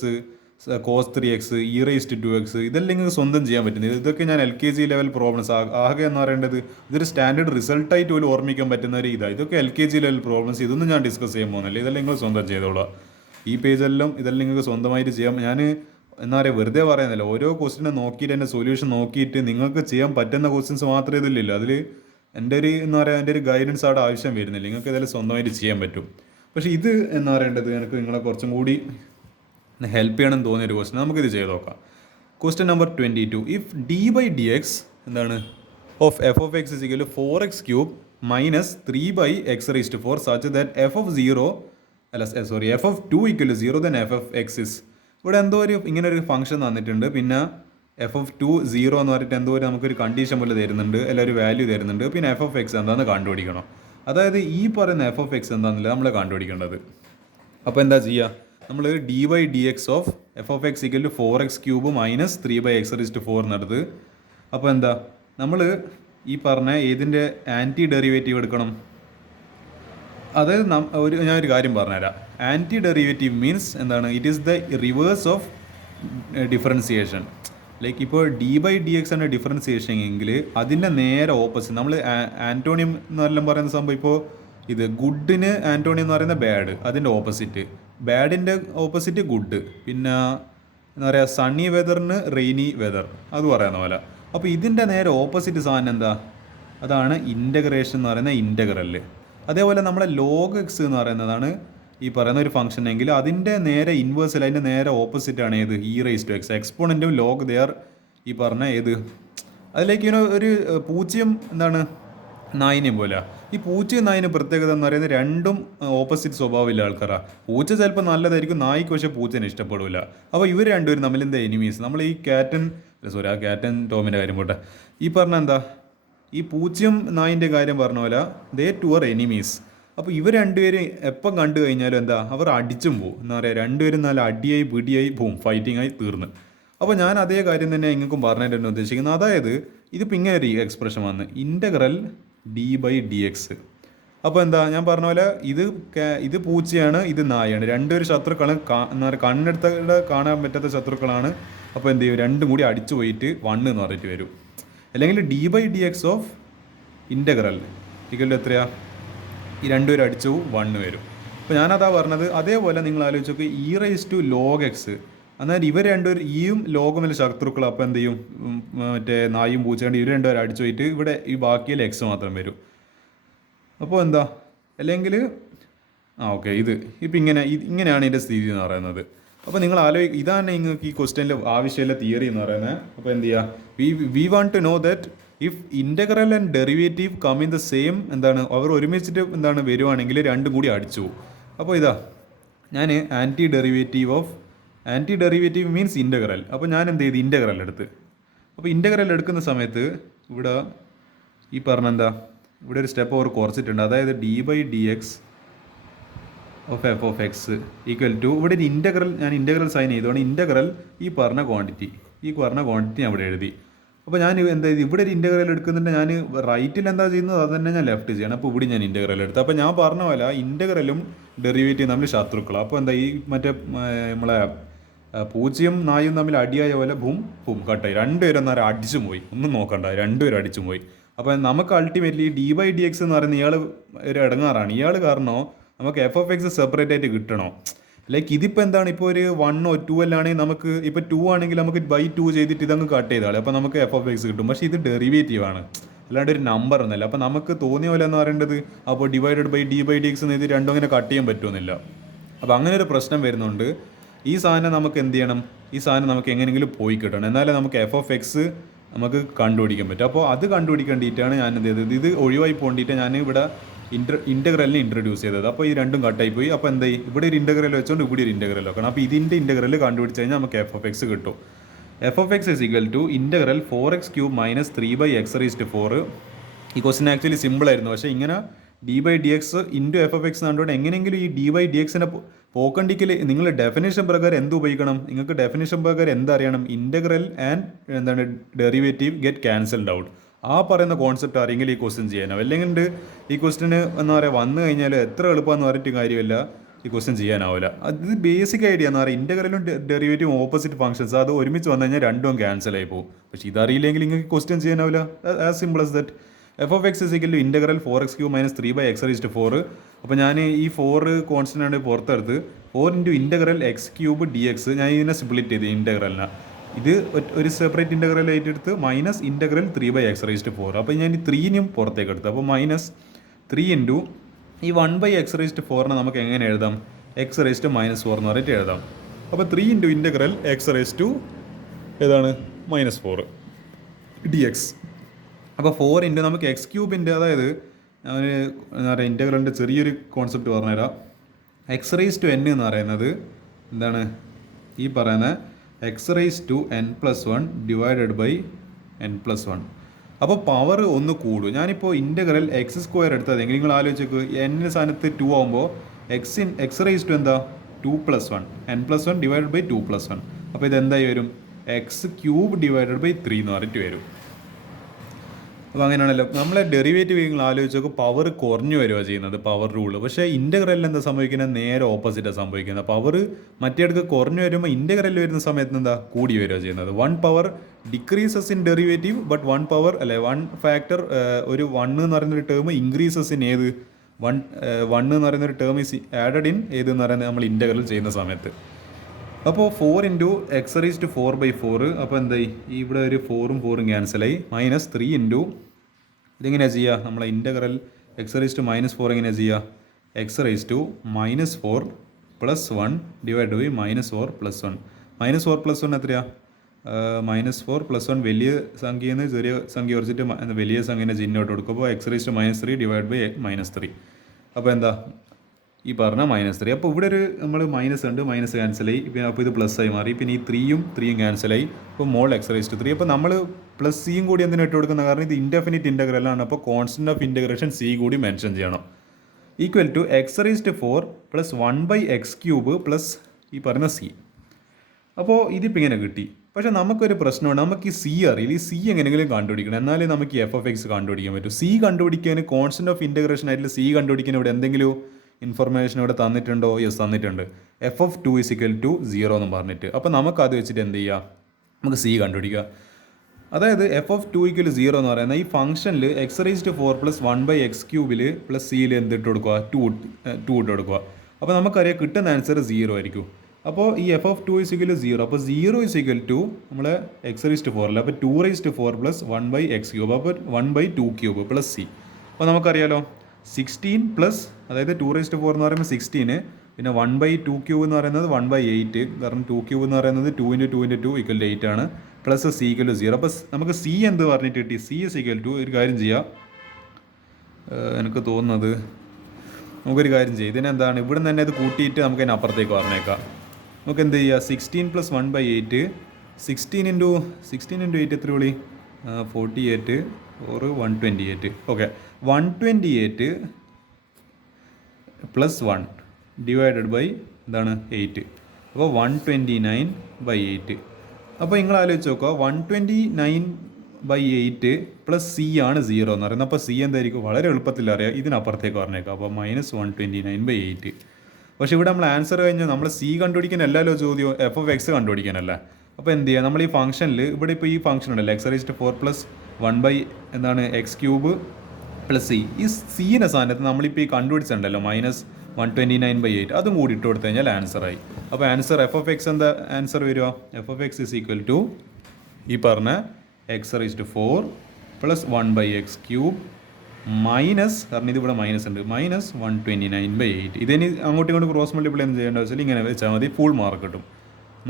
cos 3x e⁻²x ഇതെല്ലാം നിങ്ങൾക്ക് സ്വന്തം ചെയ്യാൻ പറ്റുന്നത്. ഇതൊക്കെ ഞാൻ LKG ലെവൽ പ്രോബ്ലംസ് ആകെ എന്ന് പറയേണ്ടത് ഇതൊരു സ്റ്റാൻഡേർഡ് റിസൾട്ടായിട്ട് പോലും ഓർമ്മിക്കാൻ പറ്റുന്ന ഒരു ഇതൊക്കെ LKG ലെവൽ പ്രോബ്ലംസ്. ഇതൊന്നും ഞാൻ ഡിസ്കസ് ചെയ്യാൻ പോകുന്നില്ല. ഇതെല്ലാം നിങ്ങൾ സ്വന്തം ചെയ്തോളാം. ഈ പേജെല്ലാം ഇതെല്ലാം നിങ്ങൾക്ക് സ്വന്തമായിട്ട് ചെയ്യാം. ഞാൻ വെറുതെ പറയുന്നില്ല. ഓരോ ക്വസ്റ്റിനെ നോക്കിയിട്ട് എൻ്റെ സൊല്യൂഷൻ നോക്കിയിട്ട് നിങ്ങൾക്ക് ചെയ്യാൻ പറ്റുന്ന ക്വസ്റ്റ്യൻസ് മാത്രമേ ഇതിലില്ല. അതിൽ എൻ്റെ ഒരു ഗൈഡൻസ് അവിടെ ആവശ്യം വരുന്നില്ല. നിങ്ങൾക്ക് ഇതെല്ലാം സ്വന്തമായിട്ട് ചെയ്യാൻ പറ്റും. പക്ഷേ ഇത് പറയേണ്ടത് എനിക്ക് നിങ്ങളെ കുറച്ചും കൂടി ഹെൽപ്പ് ചെയ്യണമെന്ന് തോന്നിയൊരു ക്വസ്റ്റ്യൻ. നമുക്കിത് ചെയ്ത് നോക്കാം. Question number 22. If d/dx of f of x is equal to 4x³ minus 3/x⁴ such that f of 2 = 0, then f of x is. ഇവിടെ ഇങ്ങനെ ഒരു ഫംഗ്ഷൻ തന്നിട്ടുണ്ട്. പിന്നെ f of 2 0 എന്ന് പറഞ്ഞിട്ട് നമുക്കൊരു കണ്ടീഷൻ പോലെ തരുന്നുണ്ട്, അല്ല ഒരു വാല്യൂ തരുന്നുണ്ട്. പിന്നെ f of x എന്താണെന്ന് കണ്ടുപിടിക്കണം. അതായത് ഈ പറയുന്ന f of x എന്താണെന്നില്ല നമ്മൾ കണ്ടുപിടിക്കേണ്ടത്. അപ്പോൾ എന്താ ചെയ്യുക, നമ്മൾ d/dx of f of x = 4x³ minus 3/x⁴ എന്നെടുത്ത്. അപ്പോൾ നമ്മൾ ഈ പറഞ്ഞ ഏതിൻ്റെ ആൻറ്റി ഡെറിവേറ്റീവ് എടുക്കണം. അതായത് ഞാനൊരു കാര്യം പറഞ്ഞുതരാം. Anti derivative means it is the reverse of differentiation. Like ഇപ്പോൾ d/dx ആണ് ഡിഫറൻസിയേഷൻ എങ്കിൽ അതിൻ്റെ നേരെ ഓപ്പോസിറ്റ് നമ്മൾ ആൻറ്റോണിയം എന്നെല്ലാം പറയുന്ന സംഭവം. ഇപ്പോൾ ഇത് ഗുഡിന് ആൻറ്റോണിയം എന്ന് പറയുന്ന ബാഡ്, അതിൻ്റെ ഓപ്പോസിറ്റ്. ബാഡിൻ്റെ opposite good. പിന്നെ സണ്ണി വെതറിന് റെയിനി വെതർ, അത് പറയുന്ന പോലെ. അപ്പോൾ ഇതിൻ്റെ നേരെ ഓപ്പോസിറ്റ് സാധനം അതാണ് ഇൻ്റഗ്രേഷൻ എന്ന് പറയുന്ന ഇൻ്റഗ്രൽ. അതേപോലെ നമ്മളെ ലോഗ് എക്സ് എന്ന് പറയുന്നതാണ് ഈ പറയുന്ന ഒരു ഫംഗ്ഷൻ എങ്കിൽ അതിൻ്റെ നേരെ ഇൻവേഴ്സിൽ അതിൻ്റെ നേരെ ഓപ്പോസിറ്റാണ് ഏത് e⁻²x. എക്സ്പോണൻറ്റും ലോഗ് ദെയർ ഈ പറഞ്ഞ അതിലേക്ക് ഒരു പൂജ്യം നായിനെയും പോലെ. ഈ പൂച്ചയും നായിനും പ്രത്യേകത എന്ന് പറയുന്നത് രണ്ടും ഓപ്പോസിറ്റ് സ്വഭാവമില്ല ആൾക്കാരാണ്. പൂച്ച ചിലപ്പോൾ നല്ലതായിരിക്കും, നായിക്ക് പക്ഷേ പൂച്ചനെ ഇഷ്ടപ്പെടില്ല. അപ്പോൾ ഇവർ രണ്ടുപേരും തമ്മിൽ എനിമീസ്. നമ്മൾ ഈ ക്യാറ്റൻ ടോമിൻ്റെ കാര്യം പോട്ടെ. ഈ പറഞ്ഞ ഈ പൂച്ചയും നായിൻ്റെ കാര്യം പറഞ്ഞ പോലെ ദേ ടു ആർ എനിമീസ്. അപ്പോൾ ഇവർ രണ്ടുപേരും എപ്പം കണ്ടു കഴിഞ്ഞാലും അവർ അടിച്ചും പോവും. രണ്ടുപേരും നല്ല അടിയായി പിടിയായി പോവും, ഫൈറ്റിംഗ് ആയി തീർന്ന്. അപ്പോൾ ഞാൻ അതേ കാര്യം തന്നെ നിങ്ങൾക്കും പറഞ്ഞിട്ടാണ് ഉദ്ദേശിക്കുന്നത്. അതായത് ഇതിപ്പോൾ ഇങ്ങനെ ഒരു എക്സ്പ്രഷൻ വന്ന് ഇൻ്റഗ്രൽ d/dx. അപ്പോൾ ഞാൻ പറഞ്ഞ പോലെ ഇത് പൂച്ചയാണ്, ഇത് നായാണ്. രണ്ടൊരു ശത്രുക്കളും കണ്ണെടുത്ത കാണാൻ പറ്റാത്ത ശത്രുക്കളാണ്. അപ്പോൾ ചെയ്യും, രണ്ടും കൂടി അടിച്ചു പോയിട്ട് 1 എന്ന് പറഞ്ഞിട്ട് വരും. അല്ലെങ്കിൽ d/dx ഓഫ് ഇൻ്റഗ്രൽ ഇക്വൽ എത്രയാ, ഈ രണ്ടുപേരും അടിച്ചു 1 വരും. അപ്പോൾ ഞാനതാ പറഞ്ഞത്. അതേപോലെ നിങ്ങൾ ആലോചിച്ച് നോക്ക് e⁻log x. എന്നാൽ ഇവർ രണ്ടുപേരും ഈയും ലോഗും വലിയ ശത്രുക്കൾ. അപ്പോൾ ചെയ്യും, മറ്റേ നായും പൂച്ചയുണ്ട്, ഇവർ രണ്ടുപേരും അടിച്ചു പോയിട്ട് ഇവിടെ ഈ ബാക്കിയിൽ എക്സ് മാത്രം വരും. അപ്പോൾ അല്ലെങ്കിൽ ഓക്കെ ഇപ്പം ഇങ്ങനെയാണ് ഇതിൻ്റെ സ്ഥിതി എന്ന് പറയുന്നത്. അപ്പോൾ നിങ്ങൾ ഇതാണ് നിങ്ങൾക്ക് ഈ ക്വസ്റ്റ്യനിൽ ആവശ്യമില്ല തിയറി എന്ന് പറയുന്നത്. അപ്പോൾ we want to know that if integral and derivative come in the same അവർ ഒരുമിച്ചിട്ട് വരുവാണെങ്കിൽ രണ്ടും കൂടി അടിച്ചു പോകും. അപ്പോൾ ഞാൻ ആൻറ്റി ഡെറിവേറ്റീവ് മീൻസ് ഇൻ്റഗ്രൽ. അപ്പോൾ ഞാൻ ചെയ്തു ഇൻ്റഗ്രൽ എടുത്ത്. അപ്പോൾ ഇൻ്റഗ്രൽ എടുക്കുന്ന സമയത്ത് ഇവിടെ ഈ പറഞ്ഞ ഇവിടെ ഒരു സ്റ്റെപ്പ് അവർ കുറച്ചിട്ടുണ്ട്. അതായത് d/dx of f of x equal to ഇവിടെ ഒരു ഇൻ്റഗ്രൽ, ഞാൻ ഇൻ്റഗ്രൽ സൈൻ ചെയ്തോണ്ട് ഇൻ്റഗ്രൽ ഈ പറഞ്ഞ ക്വാണ്ടിറ്റി ഞാൻ ഇവിടെ എഴുതി. അപ്പോൾ ഞാൻ ഇവിടെ ഒരു ഇൻ്റഗ്രൽ എടുക്കുന്നുണ്ട്. ഞാൻ റൈറ്റിൽ ചെയ്യുന്നത് അത് തന്നെ ഞാൻ ലെഫ്റ്റ് ചെയ്യണം. അപ്പോൾ ഇവിടെ ഞാൻ ഇൻ്റഗ്രൽ എടുത്തു. അപ്പോൾ ഞാൻ പറഞ്ഞ പോലെ ഇൻ്റഗ്രലും ഡെറിവേറ്റീവ് നമ്മൾ ശത്രുക്കളാണ്. അപ്പോൾ ഈ മറ്റേ നമ്മളെ പൂച്ചയും നായും തമ്മിൽ അടിയായ പോലെ ബും ബും കട്ടായി. രണ്ടുപേരും അന്നേരം അടിച്ചു പോയി, ഒന്നും നോക്കണ്ട, രണ്ടുപേരും അടിച്ചു പോയി. അപ്പോൾ നമുക്ക് ultimately d by d x എന്ന് പറയുന്ന ഇയാൾ ഒരു ഇടങ്ങാറാണ്. ഇയാൾ കാരണമോ നമുക്ക് എഫ് ഓഫ് എക്സ് സെപ്പറേറ്റ് ആയിട്ട് കിട്ടണോ? ലൈക്ക് ഇതിപ്പോൾ എന്താണ്, ഇപ്പോൾ ഒരു 1 or 2 ആണെങ്കിൽ നമുക്ക് ഇപ്പോൾ 2 ആണെങ്കിൽ നമുക്ക് ബൈ 2 ചെയ്തിട്ട് ഇതങ്ങ് കട്ട് ചെയ്താൽ അപ്പോൾ നമുക്ക് എഫ് ഓഫ് എക്സ് കിട്ടും. പക്ഷേ ഇത് ഡെറിവേറ്റീവ് ആണ്, അല്ലാണ്ട് ഒരു നമ്പർ എന്നല്ല. അപ്പോൾ നമുക്ക് തോന്നിയ പോലെ എന്ന് പറയേണ്ടത് അപ്പോൾ divided by d by d x എന്ന് ഇത് രണ്ടും അങ്ങനെ കട്ട് ചെയ്യാൻ പറ്റുമെന്നില്ല. അപ്പോൾ അങ്ങനെ ഒരു പ്രശ്നം വരുന്നുണ്ട്. ഈ സാധനം നമുക്ക് എന്ത് ചെയ്യണം, ഈ സാധനം നമുക്ക് എങ്ങനെയെങ്കിലും പോയി കിട്ടണം, എന്നാലേ നമുക്ക് എഫ് ഓഫ് എക്സ് നമുക്ക് കണ്ടുപിടിക്കാൻ പറ്റും. അപ്പോൾ അത് കണ്ടുപിടിക്കേണ്ടിയിട്ടാണ് ഞാൻ എന്ത് ചെയ്തത്, ഇത് ഒഴിവായി പോകേണ്ടിയിട്ട് ഞാൻ ഇവിടെ ഇൻ്റഗ്രലിനെ ഇൻട്രൊഡ്യൂസ് ചെയ്തത്. അപ്പോൾ ഈ രണ്ടും കട്ടായി പോയി. അപ്പോൾ എന്തായി, ഇവിടെ ഒരു ഇൻ്റഗ്രൽ വെച്ചുകൊണ്ട് ഇവിടെ ഒരു ഇൻ്റഗ്രൽ വെക്കണം. അപ്പോൾ ഇതിൻ്റെ ഇൻ്റഗ്രൽ കണ്ടുപിടിച്ച് കഴിഞ്ഞാൽ നമുക്ക് എഫ് ഓഫ് എക്സ് കിട്ടും. F of X is equal to integral 4x³ minus 3/x⁴. ഈ ക്വസ്റ്റ്യൻ ആക്ച്വലി സിമ്പിൾ ആയിരുന്നു, പക്ഷേ ഇങ്ങനെ d by d x into f of x കണ്ടുകൊണ്ട് എങ്ങനെയെങ്കിലും ഈ ഡി ബൈ ഡി എക്സിനെ പോക്കണ്ടിക്കൽ നിങ്ങൾ ഡെഫിനേഷൻ പ്രകാരം എന്ത് ഉപയോഗിക്കണം, നിങ്ങൾക്ക് ഡെഫിനേഷൻ പ്രകാരം എന്തറിയണം, ഇൻ്റഗ്രൽ ആൻഡ് എന്താണ് ഡെറിവേറ്റീവ് ഗെറ്റ് ക്യാൻസൽഡ് ഔട്ട്. ആ പറയുന്ന കോൺസെപ്റ്റ് അറിയെങ്കിൽ ഈ ക്വസ്റ്റ്യൻ ചെയ്യാനാവും. അല്ലെങ്കിൽ ഈ ക്വസ്റ്റ്യന് എന്താ പറയുക വന്നു കഴിഞ്ഞാൽ എത്ര എളുപ്പമെന്ന് പറഞ്ഞിട്ട് കാര്യമില്ല, ഈ ക്വസ്റ്റ്യൻ ചെയ്യാനാവില്ല. അത് ബേസിക് ഐഡിയ എന്ന് പറയുക, ഇൻ്റഗ്രലും ഡെറിവേറ്റീവും ഓപ്പോസിറ്റ് ഫംഗ്ഷൻസ്, അത് ഒരുമിച്ച് വന്നു കഴിഞ്ഞാൽ രണ്ടും ക്യാൻസൽ ആയി പോകും. പക്ഷേ ഇതറിയില്ലെങ്കിൽ നിങ്ങൾക്ക് ക്വസ്റ്റ്യൻ ചെയ്യാനാവില്ല. As simple as that. F of X is equal to integral 4x³ minus 3/x⁴. അപ്പോൾ ഞാൻ ഈ 4 കോൺസ്റ്റൻ്റ് പുറത്തെടുത്ത് 4 ഇൻറ്റു ഇൻ്റഗ്രൽ x³ dx ഞാൻ ഇതിനെ സ്പ്ലിറ്റ് ചെയ്ത് ഇൻ്റഗ്രലിനെ ഇത് ഒരു സെപ്പറേറ്റ് ഇൻ്റഗ്രൽ ആയിട്ട് എടുത്ത് മൈനസ് ഇൻ്റഗ്രൽ 3/x⁴. അപ്പോൾ ഞാൻ ഈ 3നും പുറത്തേക്ക് എടുത്തു. അപ്പോൾ മൈനസ് 3 ഇൻറ്റു ഈ 1/x⁴ നമുക്ക് എങ്ങനെ എഴുതാം, x⁻⁻4 എന്ന് പറഞ്ഞിട്ട് എഴുതാം. അപ്പോൾ 3 ഇൻറ്റു ഇൻ്റഗ്രൽ x⁻⁻4 dx. അപ്പോൾ 4 ഇൻറ്റു നമുക്ക് x³ അതായത് ഞാൻ എന്താ പറയുക ഇൻ്റഗ്രലിൻ്റെ ചെറിയൊരു കോൺസെപ്റ്റ് പറഞ്ഞുതരാം. x⁻n എന്ന് പറയുന്നത് എന്താണ്, ഈ പറയുന്ന x⁻n+1 ഡിവൈഡഡ് ബൈ n+1. അപ്പോൾ പവർ ഒന്ന് കൂടും. ഞാനിപ്പോൾ ഇൻ്റഗ്രൽ x² എടുത്തതെങ്കിൽ നിങ്ങൾ ആലോചിച്ച് n സ്ഥാനത്ത് 2 ആകുമ്പോൾ x⁻² എന്താ 2+1 n+1 ഡിവൈഡഡ് ബൈ 2+1. അപ്പോൾ ഇതെന്തായി വരും, x³ ഡിവൈഡഡ് ബൈ 3 എന്ന് പറഞ്ഞിട്ട് വരും. അപ്പോൾ അങ്ങനെയാണല്ലോ നമ്മളെ ഡെറിവേറ്റീവ് നിങ്ങൾ ആലോചിച്ച് നോക്കുക, പവർ കുറഞ്ഞു വരിക ചെയ്യുന്നത് പവർ റൂള്. പക്ഷേ ഇൻ്റഗ്രലിൽ എന്താ സംഭവിക്കുന്നത്, നേരെ ഓപ്പോസിറ്റാണ് സംഭവിക്കുന്നത്. പവർ മറ്റേടക്ക് കുറഞ്ഞു വരുമ്പോൾ ഇൻ്റഗ്രലിൽ വരുന്ന സമയത്ത് എന്താ കൂടി വരിക ചെയ്യുന്നത്. 1 power decreases in derivative but 1 power അല്ലെ 1 ഫാക്ടർ ഒരു 1 എന്ന് പറയുന്നൊരു ടേം ഇൻക്രീസസ് ഇൻ ഏത് 1 എന്ന് പറയുന്നൊരു ടേം ഈസ് ആഡഡ് ഇൻ ഏതെന്ന് പറയുന്നത് നമ്മൾ ഇൻ്റഗ്രൽ ചെയ്യുന്ന സമയത്ത്. അപ്പോൾ 4 ഇൻറ്റു x⁻⁴/4. അപ്പോൾ എന്തായി, ഇവിടെ ഒരു 4ഉം 4ഉം ക്യാൻസലായി. മൈനസ് 3 ഇൻറ്റു ഇതെങ്ങനെയാണ് ചെയ്യുക, നമ്മളെ ഇൻ്റഗ്രൽ x⁻⁻4 എങ്ങനെയാണ് ചെയ്യുക, x⁻⁻4 +1 ഡിവൈഡ് ബൈ -4 +1. -4 +1 എത്രയാണ്, -4 +1 വലിയ സംഖ്യയിൽ നിന്ന് ചെറിയ സംഖ്യ കുറച്ചിട്ട് വലിയ സംഖ്യേനെ ചിഹ്നോട്ട് കൊടുക്കുമ്പോൾ x⁻3 ഡിവൈഡ് ബൈ -3. അപ്പോൾ എന്താ ഈ പറഞ്ഞ -3. അപ്പോൾ ഇവിടെ ഒരു നമ്മൾ മൈനസ് ഉണ്ട്, മൈനസ് ക്യാൻസലായി. പിന്നെ അപ്പോൾ ഇത് പ്ലസ് ആയി മാറി. പിന്നെ ഈ 3യും ക്യാൻസലായി. അപ്പോൾ മോൾ x⁻3. അപ്പോൾ നമ്മൾ പ്ലസ് സിയും കൂടി എന്തിനാ ഇട്ട് കൊടുക്കുന്ന, കാരണം ഇത് ഇൻഡെഫിനിറ്റ് ഇൻ്റഗ്രലാണ്. അപ്പോൾ കോൺസ്റ്റൻറ്റ് ഓഫ് ഇൻ്റഗ്രേഷൻ സി കൂടി മെൻഷൻ ചെയ്യണം. Equal to x⁻⁴ + 1/x³ plus ഈ പറഞ്ഞ സി. അപ്പോൾ ഇതിപ്പോൾ ഇങ്ങനെ കിട്ടി. പക്ഷേ നമുക്കൊരു പ്രശ്നമാണ്, നമുക്ക് ഈ സി അറിയില്ല. ഈ സി എങ്ങനെയെങ്കിലും കണ്ടുപിടിക്കണം, എന്നാലേ നമുക്ക് ഈ എഫ് ഓഫ് എക്സ് കണ്ടുപിടിക്കാൻ പറ്റും. സി കണ്ടുപിടിക്കാൻ കോൺസ്റ്റൻറ്റ് ഓഫ് ഇൻ്റഗ്രേഷൻ ആയിട്ടുള്ള സി കണ്ടുപിടിക്കാൻ ഇവിടെ എന്തെങ്കിലും ഇൻഫർമേഷൻ ഇവിടെ തന്നിട്ടുണ്ടോ? യെസ് തന്നിട്ടുണ്ട്. f(2) = 0 എന്ന് പറഞ്ഞിട്ട്. അപ്പോൾ നമുക്ക് അത് വെച്ചിട്ട് എന്ത് ചെയ്യുക, നമുക്ക് സി കണ്ടുപിടിക്കുക. അതായത് f(2) = 0 എന്ന് പറയുന്നത് ഈ ഫംഗ്ഷനിൽ x⁻⁴ + 1/x³ പ്ലസ് സിയിൽ എന്തിട്ട് കൊടുക്കുക, 2 ഇട്ട് കൊടുക്കുക. അപ്പോൾ നമുക്കറിയാം കിട്ടുന്ന ആൻസർ 0 ആയിരിക്കും. അപ്പോൾ ഈ f(2) = 0. അപ്പോൾ 0 = നമ്മളെ x⁻⁴. അപ്പോൾ 2⁻⁴ + 1/x³. അപ്പോൾ 1/2³ പ്ലസ് സി. അപ്പോൾ നമുക്കറിയാലോ 16 പ്ലസ്, അതായത് 2⁻⁴ എന്ന് പറയുമ്പോൾ 16, പിന്നെ 1/2³ എന്ന് പറയുന്നത് 1/8, കാരണം 2³ എന്ന് പറയുന്നത് 2 × 2 × 2 = 8 ആണ്, പ്ലസ് സി = 0. അപ്പോൾ നമുക്ക് സി എന്ത് പറഞ്ഞിട്ട് കിട്ടി, സി = ഒരു കാര്യം ചെയ്യാം, എനിക്ക് തോന്നുന്നത് നമുക്കൊരു കാര്യം ചെയ്യാം, ഇതിനെന്താണ് ഇവിടെ നിന്ന് തന്നെ ഇത് കൂട്ടിയിട്ട് നമുക്ക് അതിന് അപ്പുറത്തേക്ക് പറഞ്ഞേക്കാം. നമുക്ക് എന്ത് ചെയ്യുക, 16 + 1/8, 16 × 8 എത്ര വിളി, 48 or 128. ഓക്കെ, 128 + 1 ഡിവൈഡഡ് ബൈ എന്താണ് 8. അപ്പോൾ 129/8. അപ്പോൾ നിങ്ങൾ ആലോചിച്ച് നോക്കുക, 129/8 പ്ലസ് സി ആണ് 0 എന്ന് പറയുന്നത്. അപ്പോൾ സി എന്തായിരിക്കും, വളരെ എളുപ്പത്തിൽ അറിയാം, ഇതിനപ്പുറത്തേക്ക് പറഞ്ഞേക്കാം. അപ്പോൾ -129/8. പക്ഷേ ഇവിടെ നമ്മൾ ആൻസർ കഴിഞ്ഞാൽ നമ്മൾ സി കണ്ടുപിടിക്കാനല്ലല്ലോ ചോദ്യം, എഫ് ഓഫ് എക്സ് കണ്ടുപിടിക്കാനല്ല. അപ്പോൾ എന്ത് ചെയ്യുക, നമ്മൾ ഈ ഫംഗ്ഷനിൽ ഇവിടെ ഇപ്പോൾ ഈ ഫംഗ്ഷൻ ഉണ്ടല്ലോ x raise to 4 plus 1/, x cube plus C, ഈ സീൻ്റെ സ്ഥാനത്ത് നമ്മളിപ്പോൾ ഈ കണ്ടുപിടിച്ചിട്ടുണ്ടല്ലോ -129/8, അതും കൂടി ഇട്ട് കൊടുത്തു കഴിഞ്ഞാൽ ആൻസറായി. അപ്പോൾ ആൻസർ എഫ് ഓഫ് എക്സ് എന്താ ആൻസർ വരിക, f of X is equal to ഈ പറഞ്ഞ x raise to 4 plus 1/x³ minus, കാരണം ഇതിവിടെ മൈനസ് ഉണ്ട്, -129/8. ഇതിന് അങ്ങോട്ടും ഇങ്ങോട്ട് ക്രോസ് മൾട്ടിപ്ലൈ ഒന്നും ചെയ്യേണ്ട ആവശ്യമില്ല, ഇങ്ങനെ വെച്ചാൽ മതി, ഫുൾ മാർക്ക് കിട്ടും.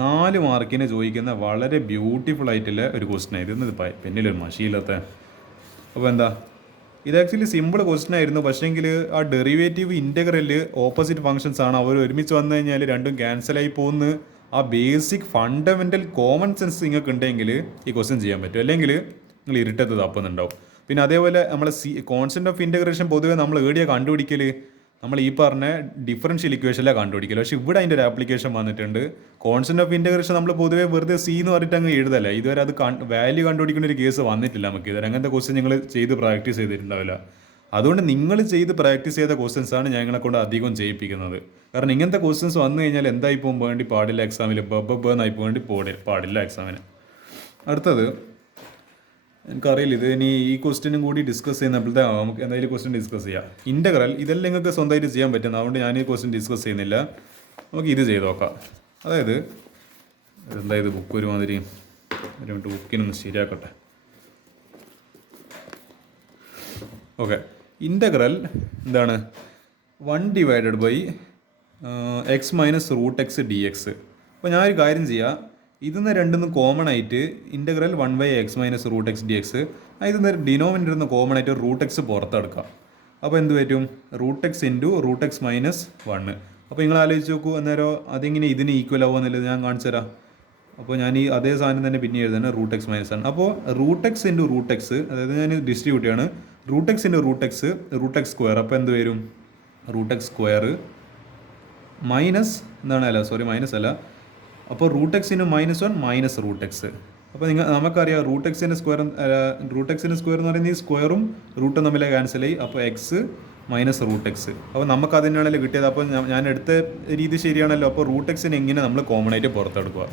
4 മാർക്കിന് ചോദിക്കുന്ന വളരെ ബ്യൂട്ടിഫുൾ ആയിട്ടുള്ള ഒരു ക്വസ്റ്റൻ ആയിരുന്നു ഇത്, പിന്നിലൊരു മഷിയില്ലാത്ത. അപ്പോൾ എന്താ, ഇത് ആക്ച്വലി സിമ്പിൾ ക്വസ്റ്റൻ ആയിരുന്നു, പക്ഷേങ്കിൽ ആ ഡെറിവേറ്റീവ് ഇൻ്റഗ്രൽ ഓപ്പോസിറ്റ് ഫംഗ്ഷൻസ് ആണ്, അവർ ഒരുമിച്ച് വന്നു കഴിഞ്ഞാൽ രണ്ടും ക്യാൻസലായി പോകുന്ന ആ ബേസിക് ഫണ്ടമെൻ്റൽ കോമൺ സെൻസ് നിങ്ങൾക്ക് ഉണ്ടെങ്കിൽ ഈ ക്വസ്റ്റൻ ചെയ്യാൻ പറ്റും, അല്ലെങ്കിൽ നിങ്ങൾ ഇരുട്ടത്ത് തപ്പുന്നുണ്ടാവും. പിന്നെ അതേപോലെ നമ്മൾ കോൺസ്റ്റന്റ് ഓഫ് ഇൻ്റഗ്രേഷൻ പൊതുവേ നമ്മൾ ഏടിയാണ് കണ്ടുപിടിക്കൽ, നമ്മൾ ഈ പറഞ്ഞ ഡിഫറൻഷ്യൽ ഇക്വേഷനിലാണ് കണ്ടുപിടിക്കൽ. പക്ഷേ ഇവിടെ അതിൻ്റെ ഒരു ആപ്ലിക്കേഷൻ വന്നിട്ടുണ്ട്. കോൺസ്റ്റന്റ് ഓഫ് ഇൻ്റഗ്രേഷൻ നമ്മൾ പൊതുവേ വെറുതെ സി എന്ന് പറഞ്ഞിട്ട് അങ്ങ് എഴുതല്ല, ഇതുവരെ അത് വാല്യൂ കണ്ടുപിടിക്കുന്ന ഒരു കേസ് വന്നിട്ടില്ല നമുക്ക് ഇതുവരെ. അങ്ങനത്തെ ക്വസ്റ്റ്യൻ നിങ്ങൾ ചെയ്ത് പ്രാക്ടീസ് ചെയ്തിട്ടുണ്ടാവില്ല. അതുകൊണ്ട് നിങ്ങൾ ചെയ്ത് പ്രാക്ടീസ് ചെയ്ത ക്വസ്റ്റ്യൻസാണ് ഞങ്ങളെ കൊണ്ട് അധികം ചെയ്യിപ്പിക്കുന്നത്. കാരണം ഇങ്ങനത്തെ ക്വസ്റ്റ്യൻസ് വന്നു കഴിഞ്ഞാൽ എന്തായി പോകും വേണ്ടി പാടില്ല എക്സാമിൽ, ബന്നായി വേണ്ടി പാടില്ല എക്സാമിന്. അടുത്തത് എനിക്കറിയില്ല, ഇത് ഇനി ഈ ക്വസ്റ്റ്യനും കൂടി ഡിസ്കസ് ചെയ്യുന്നപ്പോഴത്തെ നമുക്ക് എന്തായാലും ക്വസ്റ്റ്യൻ ഡിസ്കസ് ചെയ്യാം. ഇൻ്റഗ്രൽ ഇതെല്ലാം നിങ്ങൾക്ക് സ്വന്തമായിട്ട് ചെയ്യാൻ പറ്റുന്നത്, അതുകൊണ്ട് ഞാൻ ഈ ക്വസ്റ്റ്യൻ ഡിസ്കസ് ചെയ്യുന്നില്ല. നമുക്ക് ഇത് ചെയ്ത് നോക്കാം. അതായത് എന്തായത് ബുക്ക് ഒരുമാതിരി ഒരു മിനിറ്റ് ബുക്കിനൊന്ന് ശരിയാക്കട്ടെ. ഓക്കെ, ഇൻ്റഗ്രൽ എന്താണ് 1/(x - (dx). അപ്പോൾ ഞാനൊരു കാര്യം ചെയ്യാം, ഇതിന്ന് രണ്ടിന്നും കോമൺ ആയിട്ട് ഇൻ്റഗ്രൽ 1/(x - ((dx), ഇതിന്ന് ഡിനോമിനേറ്ററിൽ നിന്ന് കോമൺ ആയിട്ട് √x പുറത്തെടുക്കാം. അപ്പോൾ എന്ത് പറ്റും, √x × √x - 1. അപ്പോൾ നിങ്ങൾ ആലോചിച്ച് നോക്കൂ, അന്നേരം അതെങ്ങനെ ഇതിന് ഈക്വൽ ആവുമെന്നുള്ളത് ഞാൻ കാണിച്ചു തരാം. അപ്പോൾ ഞാൻ ഈ അതേ സാധനം തന്നെ പിന്നെ എഴുതുന്നത് √x - 1. അപ്പോൾ √x × √x, അതായത് ഞാൻ ഡിസ്ട്രിബ്യൂട്ട് ചെയ്യാണ്, √x × √x² അപ്പോൾ എന്ത് വരും, √x² മൈനസ് എന്താണ്, അല്ല സോറി മൈനസ് അല്ല, അപ്പോൾ √x × -1 -√x. അപ്പോൾ നമുക്കറിയാം √x-ൻ്റെ സ്ക്വയർ എന്ന് പറയുന്നത് ഈ സ്ക്വയറും റൂട്ടും തമ്മിലെ ക്യാൻസലായി, അപ്പോൾ എക്സ് മൈനസ് √x. അപ്പോൾ നമുക്ക് അതിനാണല്ലോ കിട്ടിയത്. അപ്പോൾ ഞാൻ എടുത്ത രീതി ശരിയാണല്ലോ. അപ്പോൾ √x എങ്ങനെ നമ്മൾ കോമൺ ആയിട്ട് പുറത്തെടുക്കുക,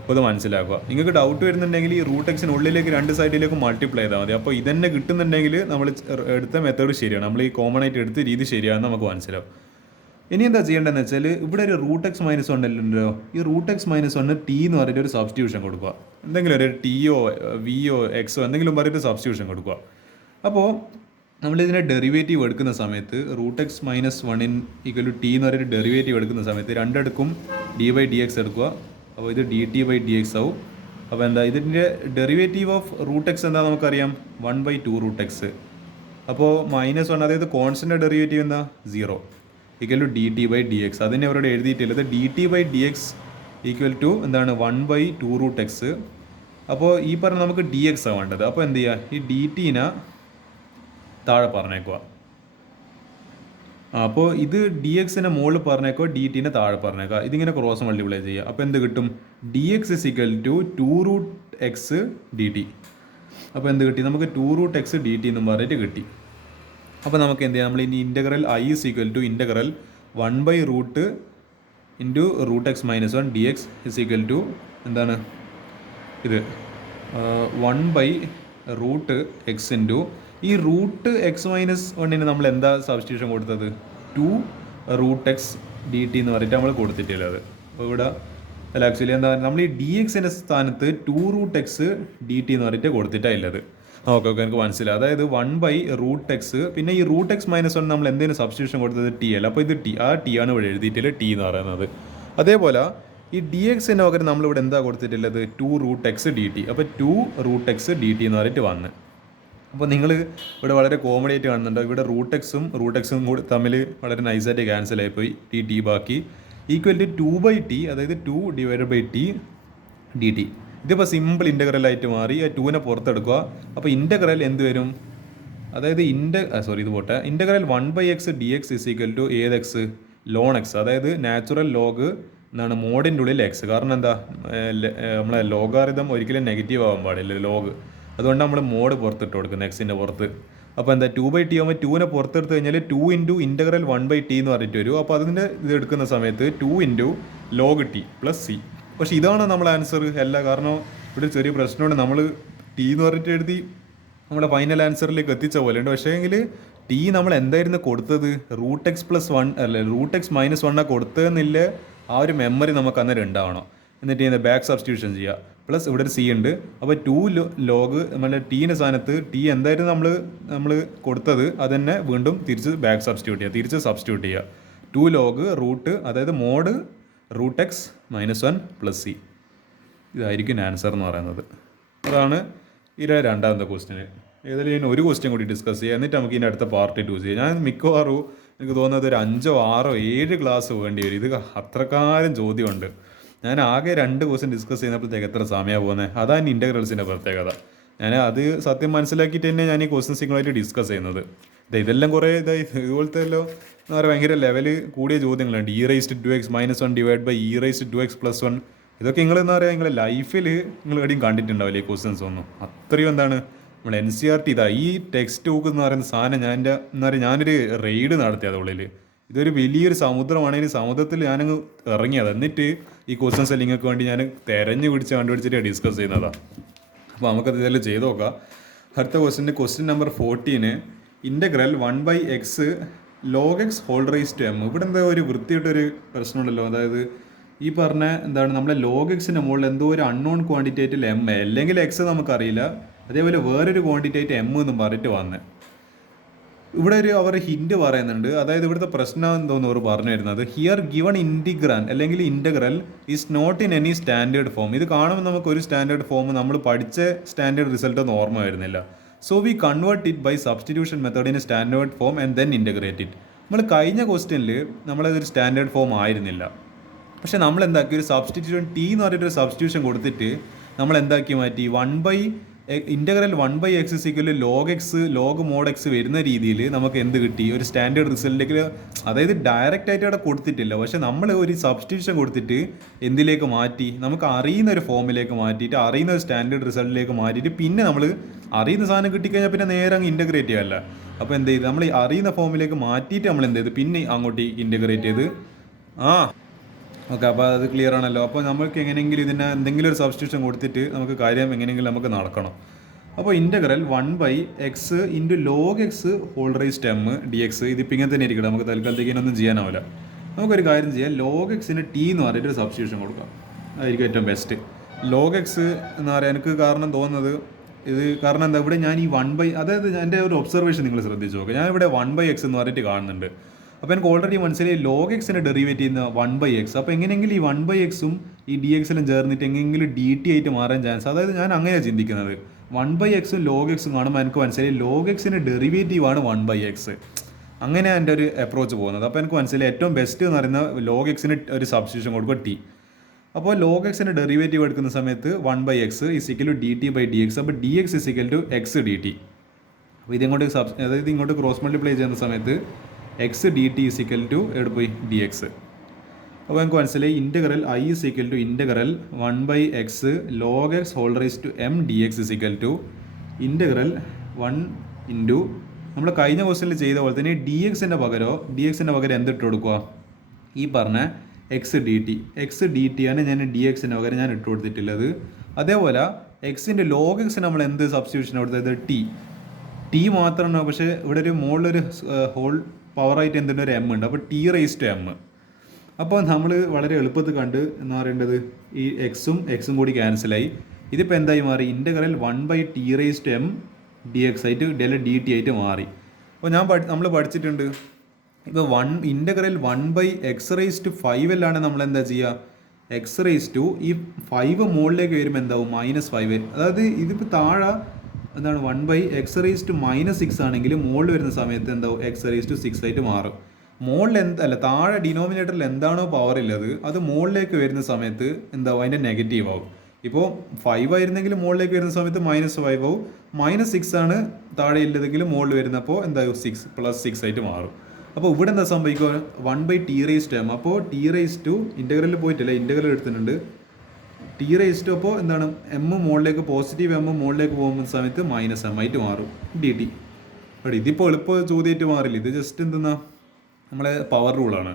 അപ്പോൾ ഇത് മനസ്സിലാക്കുക. നിങ്ങൾക്ക് ഡൗട്ട് വരുന്നുണ്ടെങ്കിൽ ഈ √x-നുള്ളിലേക്ക് രണ്ട് സൈഡിലേക്ക് മൾട്ടിപ്ലൈ ചെയ്താൽ മതി. അപ്പോൾ ഇതന്നെ കിട്ടുന്നുണ്ടെങ്കിൽ നമ്മൾ എടുത്ത മെത്തേഡ് ശരിയാണ്, നമ്മൾ ഈ കോമൺ ആയിട്ട് എടുത്ത രീതി ശരിയാണെന്ന് നമുക്ക് മനസ്സിലാവും. ഇനി എന്താ ചെയ്യേണ്ടതെന്ന് വെച്ചാൽ ഇവിടെ ഒരു √x - 1 ഉണ്ടല്ലോ, ഈ √x - 1 t എന്ന് പറഞ്ഞിട്ട് ഒരു സബ്സ്റ്റിറ്റ്യൂഷൻ കൊടുക്കുക, എന്തെങ്കിലും ഒരു ടിയോ വിയോ എക്സോ എന്തെങ്കിലും പറഞ്ഞിട്ട് സബ്സ്റ്റിറ്റ്യൂഷൻ കൊടുക്കുക. അപ്പോൾ നമ്മളിതിനെ ഡെറിവേറ്റീവ് എടുക്കുന്ന സമയത്ത് √x - 1 = t എന്ന് പറഞ്ഞിട്ട് ഡെറിവേറ്റീവ് എടുക്കുന്ന സമയത്ത് രണ്ടിടക്കും d/dx എടുക്കുക. അപ്പോൾ ഇത് dt/dx ആവും. അപ്പോൾ എന്താ ഇതിൻ്റെ ഡെറിവേറ്റീവ് ഓഫ് √x എന്താ നമുക്കറിയാം, 1/2 √x. അപ്പോൾ -1, അതായത് കോൺസ്റ്റൻ്റ് ഡെറിവേറ്റീവ് എന്താ 0 = dt/dx. അതിനെ അവരോട് എഴുതിയിട്ടുള്ളത് dt/dx = എന്താണ് 1/2 √x. അപ്പോൾ ഈ പറഞ്ഞ നമുക്ക് dx ആണ് വേണ്ടത്. അപ്പോൾ എന്ത് ചെയ്യുക, ഈ dt-നെ താഴെ പറഞ്ഞേക്കുക. അപ്പോൾ ഇത് dx-നെ മുകളിൽ പറഞ്ഞേക്കുക, dt-നെ താഴെ പറഞ്ഞേക്കുക. ഇതിങ്ങനെ ക്രോസ് മൾട്ടിപ്ലൈ ചെയ്യുക. അപ്പോൾ എന്ത് കിട്ടും, dx = 2 √x dt. അപ്പോൾ എന്ത് കിട്ടി നമുക്ക്, 2 √x dt എന്നും പറഞ്ഞിട്ട് കിട്ടി. അപ്പോൾ നമുക്ക് എന്ത് ചെയ്യാം, നമ്മൾ ഇനി integral I = integral 1/√x - 1 dx = എന്താണ് ഇത് 1/√x ഈ √x - 1-ന് നമ്മൾ എന്താ സബ്സ്റ്റിറ്റ്യൂഷൻ കൊടുത്തത്, 2 √x dt എന്ന് പറഞ്ഞിട്ട് നമ്മൾ കൊടുത്തിട്ടുള്ളത്. അപ്പോൾ ഇവിടെ അല്ല, ആക്ച്വലി എന്താ നമ്മൾ ഈ dx-ൻ്റെ സ്ഥാനത്ത് 2 √x dt എന്ന് പറഞ്ഞിട്ട് കൊടുത്തിട്ടുള്ളത്. ഓക്കെ എനിക്ക് മനസ്സിലായി. അതായത് 1/√x, പിന്നെ ഈ √x - 1 നമ്മൾ എന്തെങ്കിലും സബ്സ്റ്റിറ്റ്യൂഷൻ കൊടുത്തത് t അല്ല, അപ്പോൾ ഇത് ആ t ആണ് ഇവിടെ എഴുതിയിട്ടില്ല, t എന്ന് പറയുന്നത്. അതേപോലെ ഈ dx-ന് പകരം നമ്മളിവിടെ എന്താ കൊടുത്തിട്ടുള്ളത്, 2 √x dt. അപ്പോൾ 2 √x dt എന്ന് പറഞ്ഞിട്ട് വന്ന്. അപ്പോൾ നിങ്ങൾ ഇവിടെ വളരെ കോമഡി ആയിട്ട് കാണുന്നുണ്ടോ, ഇവിടെ √x-ഉം കൂടി തമ്മിൽ വളരെ നൈസായിട്ട് ക്യാൻസൽ ആയിപ്പോയി, t ബാക്കി = 2/t, അതായത് 2/t dt. ഇതിപ്പോൾ സിമ്പിൾ ഇൻ്റഗ്രലായിട്ട് മാറി. ആ 2-നെ പുറത്തെടുക്കുക. അപ്പോൾ ഇൻ്റഗ്രൽ എന്ത് വരും, അതായത് ഇത് പോട്ടെ, ഇൻ്റഗ്രൽ 1/x dx = ഏത് x, ln x, അതായത് നാച്ചുറൽ ലോഗ് എന്താണ് മോഡിൻ്റെ ഉള്ളിൽ x. കാരണം എന്താ, നമ്മളെ ലോഗാരിതം ഒരിക്കലും നെഗറ്റീവ് ആവാൻ പാടില്ല ലോഗ്, അതുകൊണ്ട് നമ്മൾ മോഡ് പുറത്തിട്ട് കൊടുക്കുന്നത് എക്സിൻ്റെ പുറത്ത്. അപ്പോൾ എന്താ 2/t ആകുമ്പോൾ 2നെ പുറത്തെടുത്ത് കഴിഞ്ഞാൽ 2 ഇൻറ്റു ഇൻ്റഗ്രൽ 1/t എന്ന് പറഞ്ഞിട്ട് വരും. അപ്പോൾ അതിൻ്റെ ഇത് എടുക്കുന്ന സമയത്ത് 2 into log t plus C. പക്ഷേ ഇതാണ് നമ്മൾ ആൻസർ അല്ല. കാരണം ഇവിടെ ചെറിയ പ്രശ്നമുണ്ട്. നമ്മൾ ടി എന്ന് പറഞ്ഞിട്ട് എഴുതി നമ്മുടെ ഫൈനൽ ആൻസറിലേക്ക് എത്തിച്ച പോലെ ഉണ്ട്. പക്ഷേ എങ്കിൽ ടി നമ്മൾ എന്തായിരുന്നു കൊടുത്തത്? √x+1 അല്ല √x-1 കൊടുത്തതെന്നില്ല ആ ഒരു മെമ്മറി നമുക്ക് അന്നേരം ഉണ്ടാവണം. എന്നിട്ട് ചെയ്യുന്നത് ബാക്ക് സബ്സ്റ്റിറ്റ്യൂഷൻ ചെയ്യുക. പ്ലസ് ഇവിടെ ഒരു സി ഉണ്ട്. അപ്പോൾ 2 ലോഗ് നമ്മുടെ ടീൻ്റെ സ്ഥാനത്ത് ടി എന്തായിരുന്നു നമ്മൾ കൊടുത്തത് അത് തന്നെ വീണ്ടും തിരിച്ച് ബാക്ക് സബ്സ്റ്റിറ്റ്യൂട്ട് ചെയ്യുക, തിരിച്ച് സബ്സ്റ്റിറ്റ്യൂട്ട് ചെയ്യുക. 2 ലോഗ് റൂട്ട് അതായത് മോഡ് √x-1 പ്ലസ് സി. ഇതായിരിക്കും ആൻസർ എന്ന് പറയുന്നത്. അതാണ് ഇതിലെ രണ്ടാമത്തെ ക്വസ്റ്റിന്. ഏതായാലും ഞാൻ ഒരു ക്വസ്റ്റ്യൻ കൂടി ഡിസ്കസ് ചെയ്യാം, എന്നിട്ട് നമുക്ക് ഇതിൻ്റെ അടുത്ത പാർട്ട് 2 ചെയ്യാം. ഞാൻ മിക്കവാറും എനിക്ക് തോന്നുന്നത് ഒരു 5 6 7 ക്ലാസ് വേണ്ടി വരും. ഇത് അത്രക്കാരും ചോദ്യമുണ്ട്. ഞാൻ ആകെ 2 ക്വസ്റ്റ്യൻ ഡിസ്കസ് ചെയ്യുന്നപ്പോഴത്തേക്ക് എത്ര സമയമാണ് പോകുന്നത്? അതാണ് ഇൻ്റഗ്രൽസിൻ്റെ പ്രത്യേകത. ഞാൻ അത് സത്യം മനസ്സിലാക്കിയിട്ട് തന്നെ ഞാൻ ഈ ക്വസ്റ്റ്യൻ സിംഗിളായിട്ട് ഡിസ്കസ് ചെയ്യുന്നത്. ഇതെല്ലാം കുറേ ഇതുപോലത്തെ എല്ലാം എന്താ പറയുക ഭയങ്കര ലെവൽ കൂടിയ ചോദ്യങ്ങളുണ്ട്. e⁻²x-1 divide by e⁻²x+1. ഇതൊക്കെ നിങ്ങൾ എന്താ പറയുക നിങ്ങളുടെ ലൈഫിൽ നിങ്ങൾ എവിടെയും കണ്ടിട്ടുണ്ടാവില്ല ഈ ക്വസ്റ്റ്യൻസ് ഒന്നും. അത്രയും എന്താണ് നമ്മൾ NCERT ഇതാ ഈ ടെക്സ്റ്റ് ബുക്ക് എന്ന് പറയുന്ന സാധനം എന്താ പറയുക ഞാനൊരു റെയ്ഡ് നടത്തി അതുള്ളിൽ. ഇതൊരു വലിയൊരു സമുദ്രമാണെങ്കിൽ സമുദ്രത്തിൽ ഞാനങ്ങ് ഇറങ്ങിയത്. എന്നിട്ട് ഈ ക്വസ്റ്റ്യൻസ് എല്ലാം നിങ്ങൾക്ക് വേണ്ടി ഞാൻ തിരഞ്ഞു കണ്ടുപിടിച്ചിട്ട് ഡിസ്കസ് ചെയ്യുന്നതാണ്. അപ്പോൾ നമുക്കത് ഇതെല്ലാം ചെയ്ത് നോക്കാം. അടുത്ത ക്വസ്റ്റ്യൻ നമ്പർ 14 ഇൻ്റഗ്രൽ 1/x log x whole raise to m. ഇവിടെ എന്താ ഒരു വൃത്തിയായിട്ടൊരു പ്രശ്നമുണ്ടല്ലോ. അതായത് ഈ പറഞ്ഞ എന്താണ് നമ്മളെ log x-ൻ്റെ മുകളിൽ എന്തോ ഒരു അൺനോൺ ക്വാണ്ടിറ്റേറ്റിൽ m അല്ലെങ്കിൽ x നമുക്കറിയില്ല, അതേപോലെ വേറൊരു ക്വാണ്ടിറ്റേറ്റ് m എന്നും പറഞ്ഞിട്ട് വന്ന് ഇവിടെ അവർ ഹിൻറ്റ് പറയുന്നുണ്ട്. അതായത് ഇവിടുത്തെ പ്രശ്നം എന്തോന്ന് അവർ പറഞ്ഞു വരുന്നത് ഹിയർ ഗിവൺ ഇൻറ്റിഗ്രാൻ അല്ലെങ്കിൽ integral is not in any standard form. ഇത് കാണുമ്പോൾ നമുക്ക് ഒരു സ്റ്റാൻഡേർഡ് ഫോം നമ്മൾ പഠിച്ച സ്റ്റാൻഡേർഡ് റിസൾട്ട് ഒന്നും ഓർമ്മ വരുന്നില്ല. So we convert it by substitution method in standard form and then integrate it. നമ്മൾ കഴിഞ്ഞ ക്വസ്റ്റ്യനിൽ നമ്മളതൊരു സ്റ്റാൻഡേർഡ് ഫോം ആയിരുന്നില്ല. പക്ഷേ നമ്മൾ എന്താക്കി ഒരു സബ്സ്റ്റിറ്റ്യൂഷൻ ടി എന്ന് പറഞ്ഞിട്ടൊരു സബ്സ്റ്റിറ്റ്യൂഷൻ കൊടുത്തിട്ട് നമ്മൾ എന്താക്കി മാറ്റി integral 1/x log x log mod x വരുന്ന രീതിയിൽ നമുക്ക് എന്ത് കിട്ടി? ഒരു സ്റ്റാൻഡേർഡ് റിസൾട്ടിലേക്ക്. അതായത് ഡയറക്റ്റ് ആയിട്ട് അവിടെ കൊടുത്തിട്ടില്ല, പക്ഷേ നമ്മൾ ഒരു സബ്സ്റ്റിറ്റ്യൂഷൻ കൊടുത്തിട്ട് എന്തിലേക്ക് മാറ്റി? നമുക്ക് അറിയുന്ന ഒരു ഫോമിലേക്ക് മാറ്റിയിട്ട് അറിയുന്ന ഒരു സ്റ്റാൻഡേർഡ് റിസൾട്ടിലേക്ക് മാറ്റിയിട്ട് പിന്നെ നമ്മൾ അറിയുന്ന സാധനം കിട്ടിക്കഴിഞ്ഞാൽ പിന്നെ നേരെ അങ്ങ് ഇൻ്റഗ്രേറ്റ് ചെയ്യാമല്ല. അപ്പോൾ എന്ത് ചെയ്ത് നമ്മൾ അറിയുന്ന ഫോമിലേക്ക് മാറ്റിയിട്ട് നമ്മൾ എന്ത് ചെയ്ത് പിന്നെ അങ്ങോട്ട് ഇൻ്റഗ്രേറ്റ് ചെയ്ത് ഓക്കെ. അപ്പോൾ അത് ക്ലിയർ ആണല്ലോ. അപ്പോൾ നമുക്ക് എങ്ങനെയെങ്കിലും ഇതിന് എന്തെങ്കിലും ഒരു സബ്സ്റ്റിറ്റ്യൂഷൻ കൊടുത്തിട്ട് നമുക്ക് കാര്യം എങ്ങനെയെങ്കിലും നമുക്ക് നടക്കണം. അപ്പോൾ integral 1/x log x whole raise to m dx. ഇതിപ്പോൾ ഇങ്ങനെ തന്നെ ഇരിക്കട്ടെ, നമുക്ക് തൽക്കാലത്തേക്ക് ഇതിനൊന്നും ചെയ്യാനാവില്ല. നമുക്കൊരു കാര്യം ചെയ്യാം, log x-ന് t എന്ന് പറഞ്ഞിട്ട് ഒരു സബ്സ്റ്റിറ്റ്യൂഷൻ കൊടുക്കാം. അതായിരിക്കും ഏറ്റവും ബെസ്റ്റ്. log x എന്ന് പറയാൻ എനിക്ക് കാരണം തോന്നുന്നത് ഇത് കാരണം എന്താ ഇവിടെ ഞാൻ ഈ 1/, അതായത് എൻ്റെ ഒരു ഒബ്സർവേഷൻ നിങ്ങൾ ശ്രദ്ധിച്ചു നോക്കുക. ഞാൻ ഇവിടെ 1/x എന്ന് പറഞ്ഞിട്ട് കാണുന്നുണ്ട്. അപ്പോൾ എനിക്ക് ഓൾറെഡി മനസ്സിലായി log x-നെ ഡെറിവേറ്റ് ചെയ്യുന്ന 1/x. അപ്പോൾ എങ്ങനെയെങ്കിലും ഈ 1/x-ഉം ഈ dx-ലും ചേർന്നിട്ട് എങ്ങനെയെങ്കിലും dt ആയിട്ട് മാറാൻ ചാൻസ്. അതായത് ഞാൻ അങ്ങനെയാണ് ചിന്തിക്കുന്നത്. 1/x-ഉം log x-ഉം കാണുമ്പോൾ എനിക്ക് മനസ്സിലായി log x-ന് ഡെറിവേറ്റീവാണ് 1/x. അങ്ങനെ എൻ്റെ ഒരു അപ്രോച്ച് പോകുന്നത്. അപ്പോൾ എനിക്ക് മനസ്സിലായി ഏറ്റവും ബെസ്റ്റ് എന്ന് പറയുന്നത് log x-ന് ഒരു സബ്സ്റ്റിറ്റ്യൂഷൻ കൊടുക്കുക t. അപ്പോൾ log x-ന് ഡെറിവേറ്റീവ് എടുക്കുന്ന സമയത്ത് 1/x = dt/dx. അപ്പോൾ dx = x dt. അപ്പോൾ അതായത് ഇങ്ങോട്ട് ക്രോസ് മൾട്ടിപ്ലൈ ചെയ്യുന്ന സമയത്ത് x dt എടുത്ത് പോയി dx. അപ്പോൾ നമുക്ക് മനസ്സിലായി integral i integral 1/x log x whole raise to m dx integral 1 into നമ്മൾ കഴിഞ്ഞ ക്വസ്റ്റ്യനിൽ ചെയ്ത പോലെ തന്നെ dx-ൻ്റെ പകരം എന്തിട്ട് കൊടുക്കുക? ഈ പറഞ്ഞ x dt ആണ് ഞാൻ dx-ന് പകരം ഞാൻ ഇട്ട് കൊടുത്തിട്ടുള്ളത്. അതേപോലെ x-ൻ്റെ log x നമ്മൾ എന്ത് സബ്സ്റ്റിറ്റ്യൂഷൻ കൊടുത്തത്? ടി മാത്രമാണ്. പക്ഷേ ഇവിടെ ഒരു മുകളിലൊരു ഹോൾ പവറായിട്ട് എന്തിൻ്റെ ഒരു m ഉണ്ട്. അപ്പോൾ t⁻m. അപ്പോൾ നമ്മൾ വളരെ എളുപ്പത്തിൽ കണ്ട് എന്താ പറയേണ്ടത് ഈ എക്സും കൂടി ക്യാൻസലായി. ഇതിപ്പോൾ എന്തായി മാറി? ഇൻ്റഗ്രൽ 1/t⁻m dx ആയിട്ട് dt ആയിട്ട് മാറി. അപ്പോൾ നമ്മൾ പഠിച്ചിട്ടുണ്ട് ഇപ്പോൾ ഇൻ്റഗ്രൽ 1/x⁵5 നമ്മൾ എന്താ ചെയ്യുക? x⁻, ഈ 5 മുകളിലേക്ക് വരുമ്പോൾ എന്താവും? -5. അതായത് ഇതിപ്പോൾ താഴെ എന്താണ് 1/x⁻⁻6 ആണെങ്കിൽ മുകളിൽ വരുന്ന സമയത്ത് എന്താവും? x⁻6 ആയിട്ട് മാറും. മുകളിൽ താഴെ ഡിനോമിനേറ്ററിൽ എന്താണോ പവർ ഉള്ളത് അത് മുകളിലേക്ക് വരുന്ന സമയത്ത് എന്താവും? അതിൻ്റെ നെഗറ്റീവ് ആവും. ഇപ്പോൾ 5 ആയിരുന്നെങ്കിൽ മുകളിലേക്ക് വരുന്ന സമയത്ത് -5 ആവും. -6 ആണ് താഴെ ഇല്ലതെങ്കിൽ മുകളിൽ വരുന്നപ്പോൾ എന്താവും? 6 + 6 ആയിട്ട് മാറും. അപ്പോൾ ഇവിടെ എന്താ സംഭവിക്കുക? 1/t⁻m. അപ്പോൾ ഇൻ്റഗ്രലിൽ പോയിട്ടില്ല, ഇൻ്റഗ്രൽ എടുത്തിട്ടുണ്ട്. t⁻, അപ്പോൾ എന്താണ് m മുകളിലേക്ക് പോസിറ്റീവ് m മുകളിലേക്ക് പോകുന്ന സമയത്ത് -m ആയിട്ട് മാറും dt. ബട്ട് ഇതിപ്പോൾ എളുപ്പം ചോദ്യമായിട്ട് മാറില്ല. ഇത് ജസ്റ്റ് എന്തെന്നാ നമ്മളെ പവർ റൂളാണ്.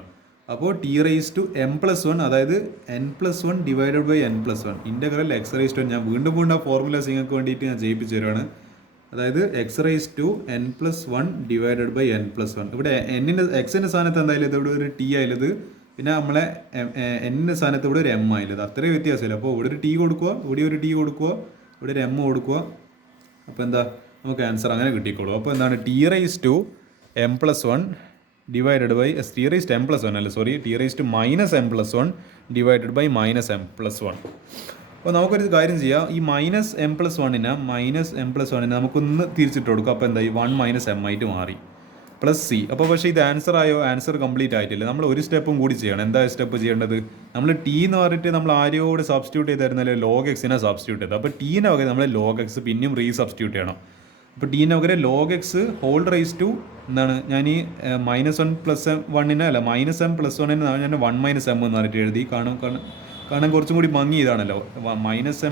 അപ്പോൾ T raise to M plus one, അതായത് N plus one divided by N plus one integral X raise to, ഞാൻ വീണ്ടും വീണ്ടും ആ ഫോർമുലാസ് നിങ്ങൾക്ക് വേണ്ടിയിട്ട് ഞാൻ ചെയ്യിപ്പിച്ചു തരുവാണ്. അതായത് x raise to n plus one divided by N plus one. ഇവിടെ എന്നിൻ്റെ എക്സിൻ്റെ സ്ഥാനത്ത് എന്തായാലും ഇത് ഇവിടെ ഒരു ടി ആയാലത്, പിന്നെ നമ്മളെ എന്നിൻ്റെ സ്ഥാനത്ത് ഇവിടെ ഒരു എം ആയാലത്, അത്രയും വ്യത്യാസമില്ല. അപ്പോൾ ഇവിടെ ഒരു ടി കൊടുക്കുക, ഇവിടെ ഒരു ടി കൊടുക്കുക, ഇവിടെ ഒരു എം കൊടുക്കുക. അപ്പോൾ എന്താ നമുക്ക് ആൻസർ അങ്ങനെ കിട്ടിക്കോളൂ. അപ്പോൾ എന്താണ് T raise to M plus one divided by T raise to M plus one അല്ല sorry T raise to minus M plus one divided by minus M plus one. അപ്പോൾ നമുക്കൊരു കാര്യം ചെയ്യാം, ഈ മൈനസ് എം പ്ലസ് വണ്ണിനെ നമുക്കൊന്ന് തിരിച്ചിട്ട് കൊടുക്കും. അപ്പോൾ എന്തായി 1 മൈനസ് എം ആയിട്ട് മാറി പ്ലസ് സി. അപ്പോൾ പക്ഷേ ഇത് ആൻസർ ആയോ? ആൻസർ കംപ്ലീറ്റ് ആയിട്ടില്ല. നമ്മൾ ഒരു സ്റ്റെപ്പും കൂടി ചെയ്യണം. എന്താ സ്റ്റെപ്പ് ചെയ്യേണ്ടത്? നമ്മൾ ടി എന്ന് പറഞ്ഞിട്ട് നമ്മൾ ആരോട് സബ്സ്റ്റിറ്റ്യൂട്ട് ചെയ്തായിരുന്നല്ലോ, ലോഗ് എക്സിനെ സബ്സ്റ്റിറ്റ്യൂട്ട് ചെയ്തത്. അപ്പോൾ ടീനെ പകരം നമ്മൾ ലോഗ് എക്സ് പിന്നെയും സബ്സ്റ്റിറ്റ്യൂട്ട് ചെയ്യണം. അപ്പോൾ ടീനെ പകരം log x whole raise to എന്താണ്, ഞാൻ ഈ -1 + m1 അല്ല -m + 1 ഞാൻ 1 മൈനസ് എം എന്ന് പറഞ്ഞിട്ട് എഴുതി. കാണാൻ കുറച്ചും കൂടി ഭംഗി ഇതാണല്ലോ, -m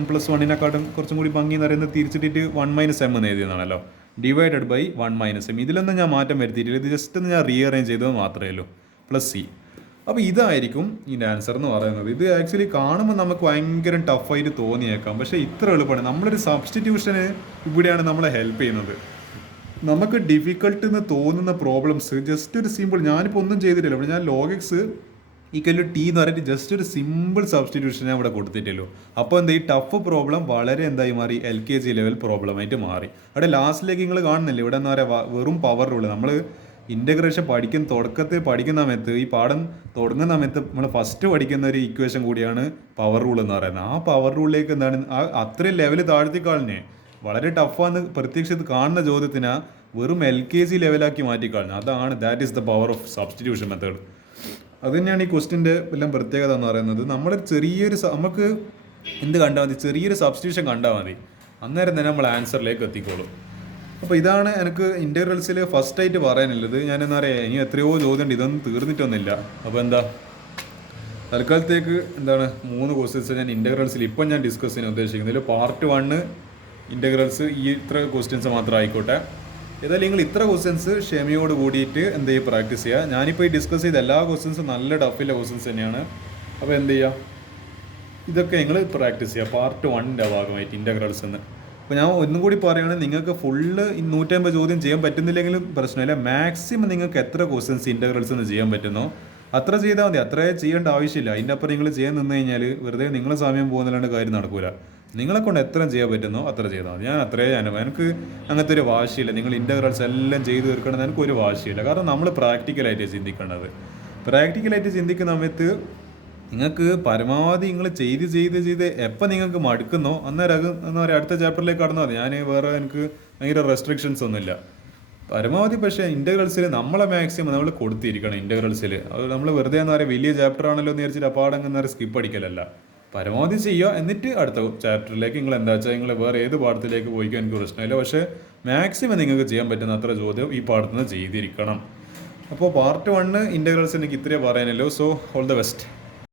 + 1 കുറച്ചും കൂടി ഭംഗി എന്ന് പറയുന്നത് തിരിച്ചിട്ടിട്ട് 1 മൈനസ് എം എന്ന് എഴുതിയതാണല്ലോ, ഡിവൈഡഡ് ബൈ 1 മൈനസ് എം. ഇതിലൊന്നും ഞാൻ മാറ്റം വരുത്തിയിട്ടില്ല, ഇത് ജസ്റ്റ് ഒന്ന് ഞാൻ റീഅറേഞ്ച് ചെയ്തത് മാത്രമേ ഉള്ളൂ, പ്ലസ് സി. അപ്പോൾ ഇതായിരിക്കും ഇതിൻ്റെ ആൻസർ എന്ന് പറയുന്നത്. ഇത് ആക്ച്വലി കാണുമ്പോൾ നമുക്ക് ഭയങ്കര ടഫായിട്ട് തോന്നിയേക്കാം, പക്ഷേ ഇത്ര എളുപ്പമാണ്. നമ്മളൊരു സബ്സ്റ്റിറ്റ്യൂഷന് ഇവിടെയാണ് നമ്മളെ ഹെൽപ്പ് ചെയ്യുന്നത്. നമുക്ക് ഡിഫിക്കൽട്ട് എന്ന് തോന്നുന്ന പ്രോബ്ലംസ് ജസ്റ്റ് ഒരു സിമ്പിൾ, ഞാനിപ്പോൾ ഒന്നും ചെയ്തിട്ടില്ല. ഇവിടെ ഞാൻ log x equal to t എന്ന് പറഞ്ഞിട്ട് ജസ്റ്റ് ഒരു സിമ്പിൾ സബ്സ്റ്റിറ്റ്യൂഷൻ ഞാൻ ഇവിടെ കൊടുത്തിട്ടുള്ളൂ. അപ്പോൾ എന്താ ഈ ടഫ് പ്രോബ്ലം വളരെ എന്തായി മാറി, LKG ലെവൽ പ്രോബ്ലമായിട്ട് മാറി. അവിടെ ലാസ്റ്റിലേക്ക് നിങ്ങൾ കാണുന്നില്ല, ഇവിടെ എന്താ പറയുക, വെറും പവർ റൂൾ. നമ്മൾ ഇൻ്റഗ്രേഷൻ തുടക്കത്തിൽ പഠിക്കുന്ന സമയത്ത്, ഈ പാഠം തുടങ്ങുന്ന സമയത്ത് നമ്മൾ ഫസ്റ്റ് പഠിക്കുന്ന ഒരു ഇക്വേഷൻ കൂടിയാണ് പവർ റൂൾ എന്ന് പറയുന്നത്. ആ പവർ റൂളിലേക്ക് എന്താണ് അത്രയും ലെവൽ താഴ്ത്തിക്കാളിനെ വളരെ ടഫാന്ന് പ്രത്യക്ഷത്തിൽ കാണുന്ന ചോദ്യത്തിന് വെറും LKG ലെവലാക്കി മാറ്റിക്കളഞ്ഞു. അതാണ് that is the power of substitution method. അത് തന്നെയാണ് ഈ ക്വസ്റ്റിൻ്റെ എല്ലാം പ്രത്യേകത എന്ന് പറയുന്നത്. നമ്മുടെ നമുക്ക് എന്ത് കണ്ടാൽ മതി, ചെറിയൊരു സബ്സ്റ്റിറ്റ്യൂഷൻ കണ്ടാൽ മതി, അന്നേരം തന്നെ നമ്മൾ ആൻസറിലേക്ക് എത്തിക്കോളും. അപ്പോൾ ഇതാണ് എനിക്ക് ഇൻ്റഗ്രൽസിൽ ഫസ്റ്റായിട്ട് പറയാനുള്ളത്. ഞാൻ എന്താ പറയുക, ഇനി എത്രയോ ചോദ്യമുണ്ട്, ഇതൊന്നും തീർന്നിട്ടൊന്നുമില്ല. അപ്പോൾ എന്താ തൽക്കാലത്തേക്ക് എന്താണ് 3 ക്വസ്റ്റ്യൻസ് ഞാൻ ഇൻ്റഗ്രൽസിൽ ഇപ്പം ഞാൻ ഡിസ്കസ് ചെയ്യാൻ ഉദ്ദേശിക്കുന്നത്. പാർട്ട് 1 ഇൻ്റഗ്രൽസ് ഈ ഇത്ര ക്വസ്റ്റ്യൻസ് മാത്രം ആയിക്കോട്ടെ. ഏതായാലും നിങ്ങൾ ഇത്ര ക്വസ്റ്റ്യൻസ് ക്ഷമയോട് കൂടിയിട്ട് എന്ത് ചെയ്യുക, പ്രാക്ടീസ് ചെയ്യുക. ഞാനിപ്പോൾ ഈ ഡിസ്കസ് ചെയ്ത എല്ലാ ക്വസ്റ്റ്യൻസും നല്ല ടഫിലെ ക്വസ്റ്റ്യൻസ് തന്നെയാണ്. അപ്പോൾ എന്ത് ചെയ്യുക, ഇതൊക്കെ നിങ്ങൾ പ്രാക്ടീസ് ചെയ്യുക പാർട്ട് 1ൻ്റെ ഭാഗമായിട്ട് ഇൻ്റഗ്രൽസ് എന്ന്. അപ്പോൾ ഞാൻ ഒന്നും കൂടി പറയുകയാണെങ്കിൽ, നിങ്ങൾക്ക് ഫുള്ള് 150 ചോദ്യം ചെയ്യാൻ പറ്റുന്നില്ലെങ്കിലും പ്രശ്നമില്ല. മാക്സിമം നിങ്ങൾക്ക് എത്ര ക്വസ്റ്റ്യൻസ് ഇൻ്റഗ്രൽസ് എന്ന് ചെയ്യാൻ പറ്റുന്നോ അത്ര ചെയ്താൽ മതി. അത്രേ ചെയ്യേണ്ട ആവശ്യമില്ല. അതിൻ്റെ അപ്പുറം നിങ്ങൾ ചെയ്യാൻ നിന്ന് കഴിഞ്ഞാൽ വെറുതെ നിങ്ങളെ സമയം പോകുന്നതിലാണ്ട് കാര്യം നടക്കില്ല. നിങ്ങളെ കൊണ്ട് എത്ര ചെയ്യാൻ പറ്റുന്നോ അത്ര ചെയ്താൽ മതി. എനിക്ക് അങ്ങനത്തെ ഒരു വാശിയില്ല. നിങ്ങൾ ഇൻ്റഗ്രൽസ് എല്ലാം ചെയ്ത് തീർക്കണം എനിക്കൊരു വാശിയില്ല. കാരണം നമ്മൾ പ്രാക്ടിക്കലായിട്ട് ചിന്തിക്കേണ്ടത്. പ്രാക്ടിക്കലായിട്ട് ചിന്തിക്കുന്ന സമയത്ത് നിങ്ങൾക്ക് പരമാവധി നിങ്ങൾ ചെയ്ത് എപ്പോൾ നിങ്ങൾക്ക് മടുക്കുന്നോ അന്നേരം എന്താ പറയുക, അടുത്ത ചാപ്റ്ററിലേക്ക് കടന്നാൽ മതി. എനിക്ക് ഭയങ്കര റെസ്ട്രിക്ഷൻസ് ഒന്നുമില്ല പരമാവധി. പക്ഷേ ഇൻ്റഗ്രൽസിൽ നമ്മളെ മാക്സിമം നമ്മൾ കൊടുത്തിരിക്കണം. ഇൻ്റഗ്രൽസിൽ അത് നമ്മൾ വെറുതെ എന്താ പറയുക, വലിയ ചാപ്റ്റർ ആണല്ലോ എന്ന് വിചാരിച്ചിട്ട് അപ്പാടങ്ങ് സ്കിപ്പ് അടിക്കലല്ല. പരമാവധി ചെയ്യുക, എന്നിട്ട് അടുത്ത ചാപ്റ്ററിലേക്ക് നിങ്ങൾ എന്താ വെച്ചാൽ നിങ്ങൾ വേറെ ഏത് പാഠത്തിലേക്ക് പോയിക്കോ എനിക്ക് പ്രശ്നമില്ല. പക്ഷേ മാക്സിമം നിങ്ങൾക്ക് ചെയ്യാൻ പറ്റുന്ന അത്ര ചോദ്യം ഈ പാഠത്തിൽ നിന്ന് ചെയ്തിരിക്കണം. അപ്പോൾ പാർട്ട് 1 ഇൻ്റഗ്രൽസ് എനിക്ക് ഇത്രയേ പറയാനല്ലോ. So all the best.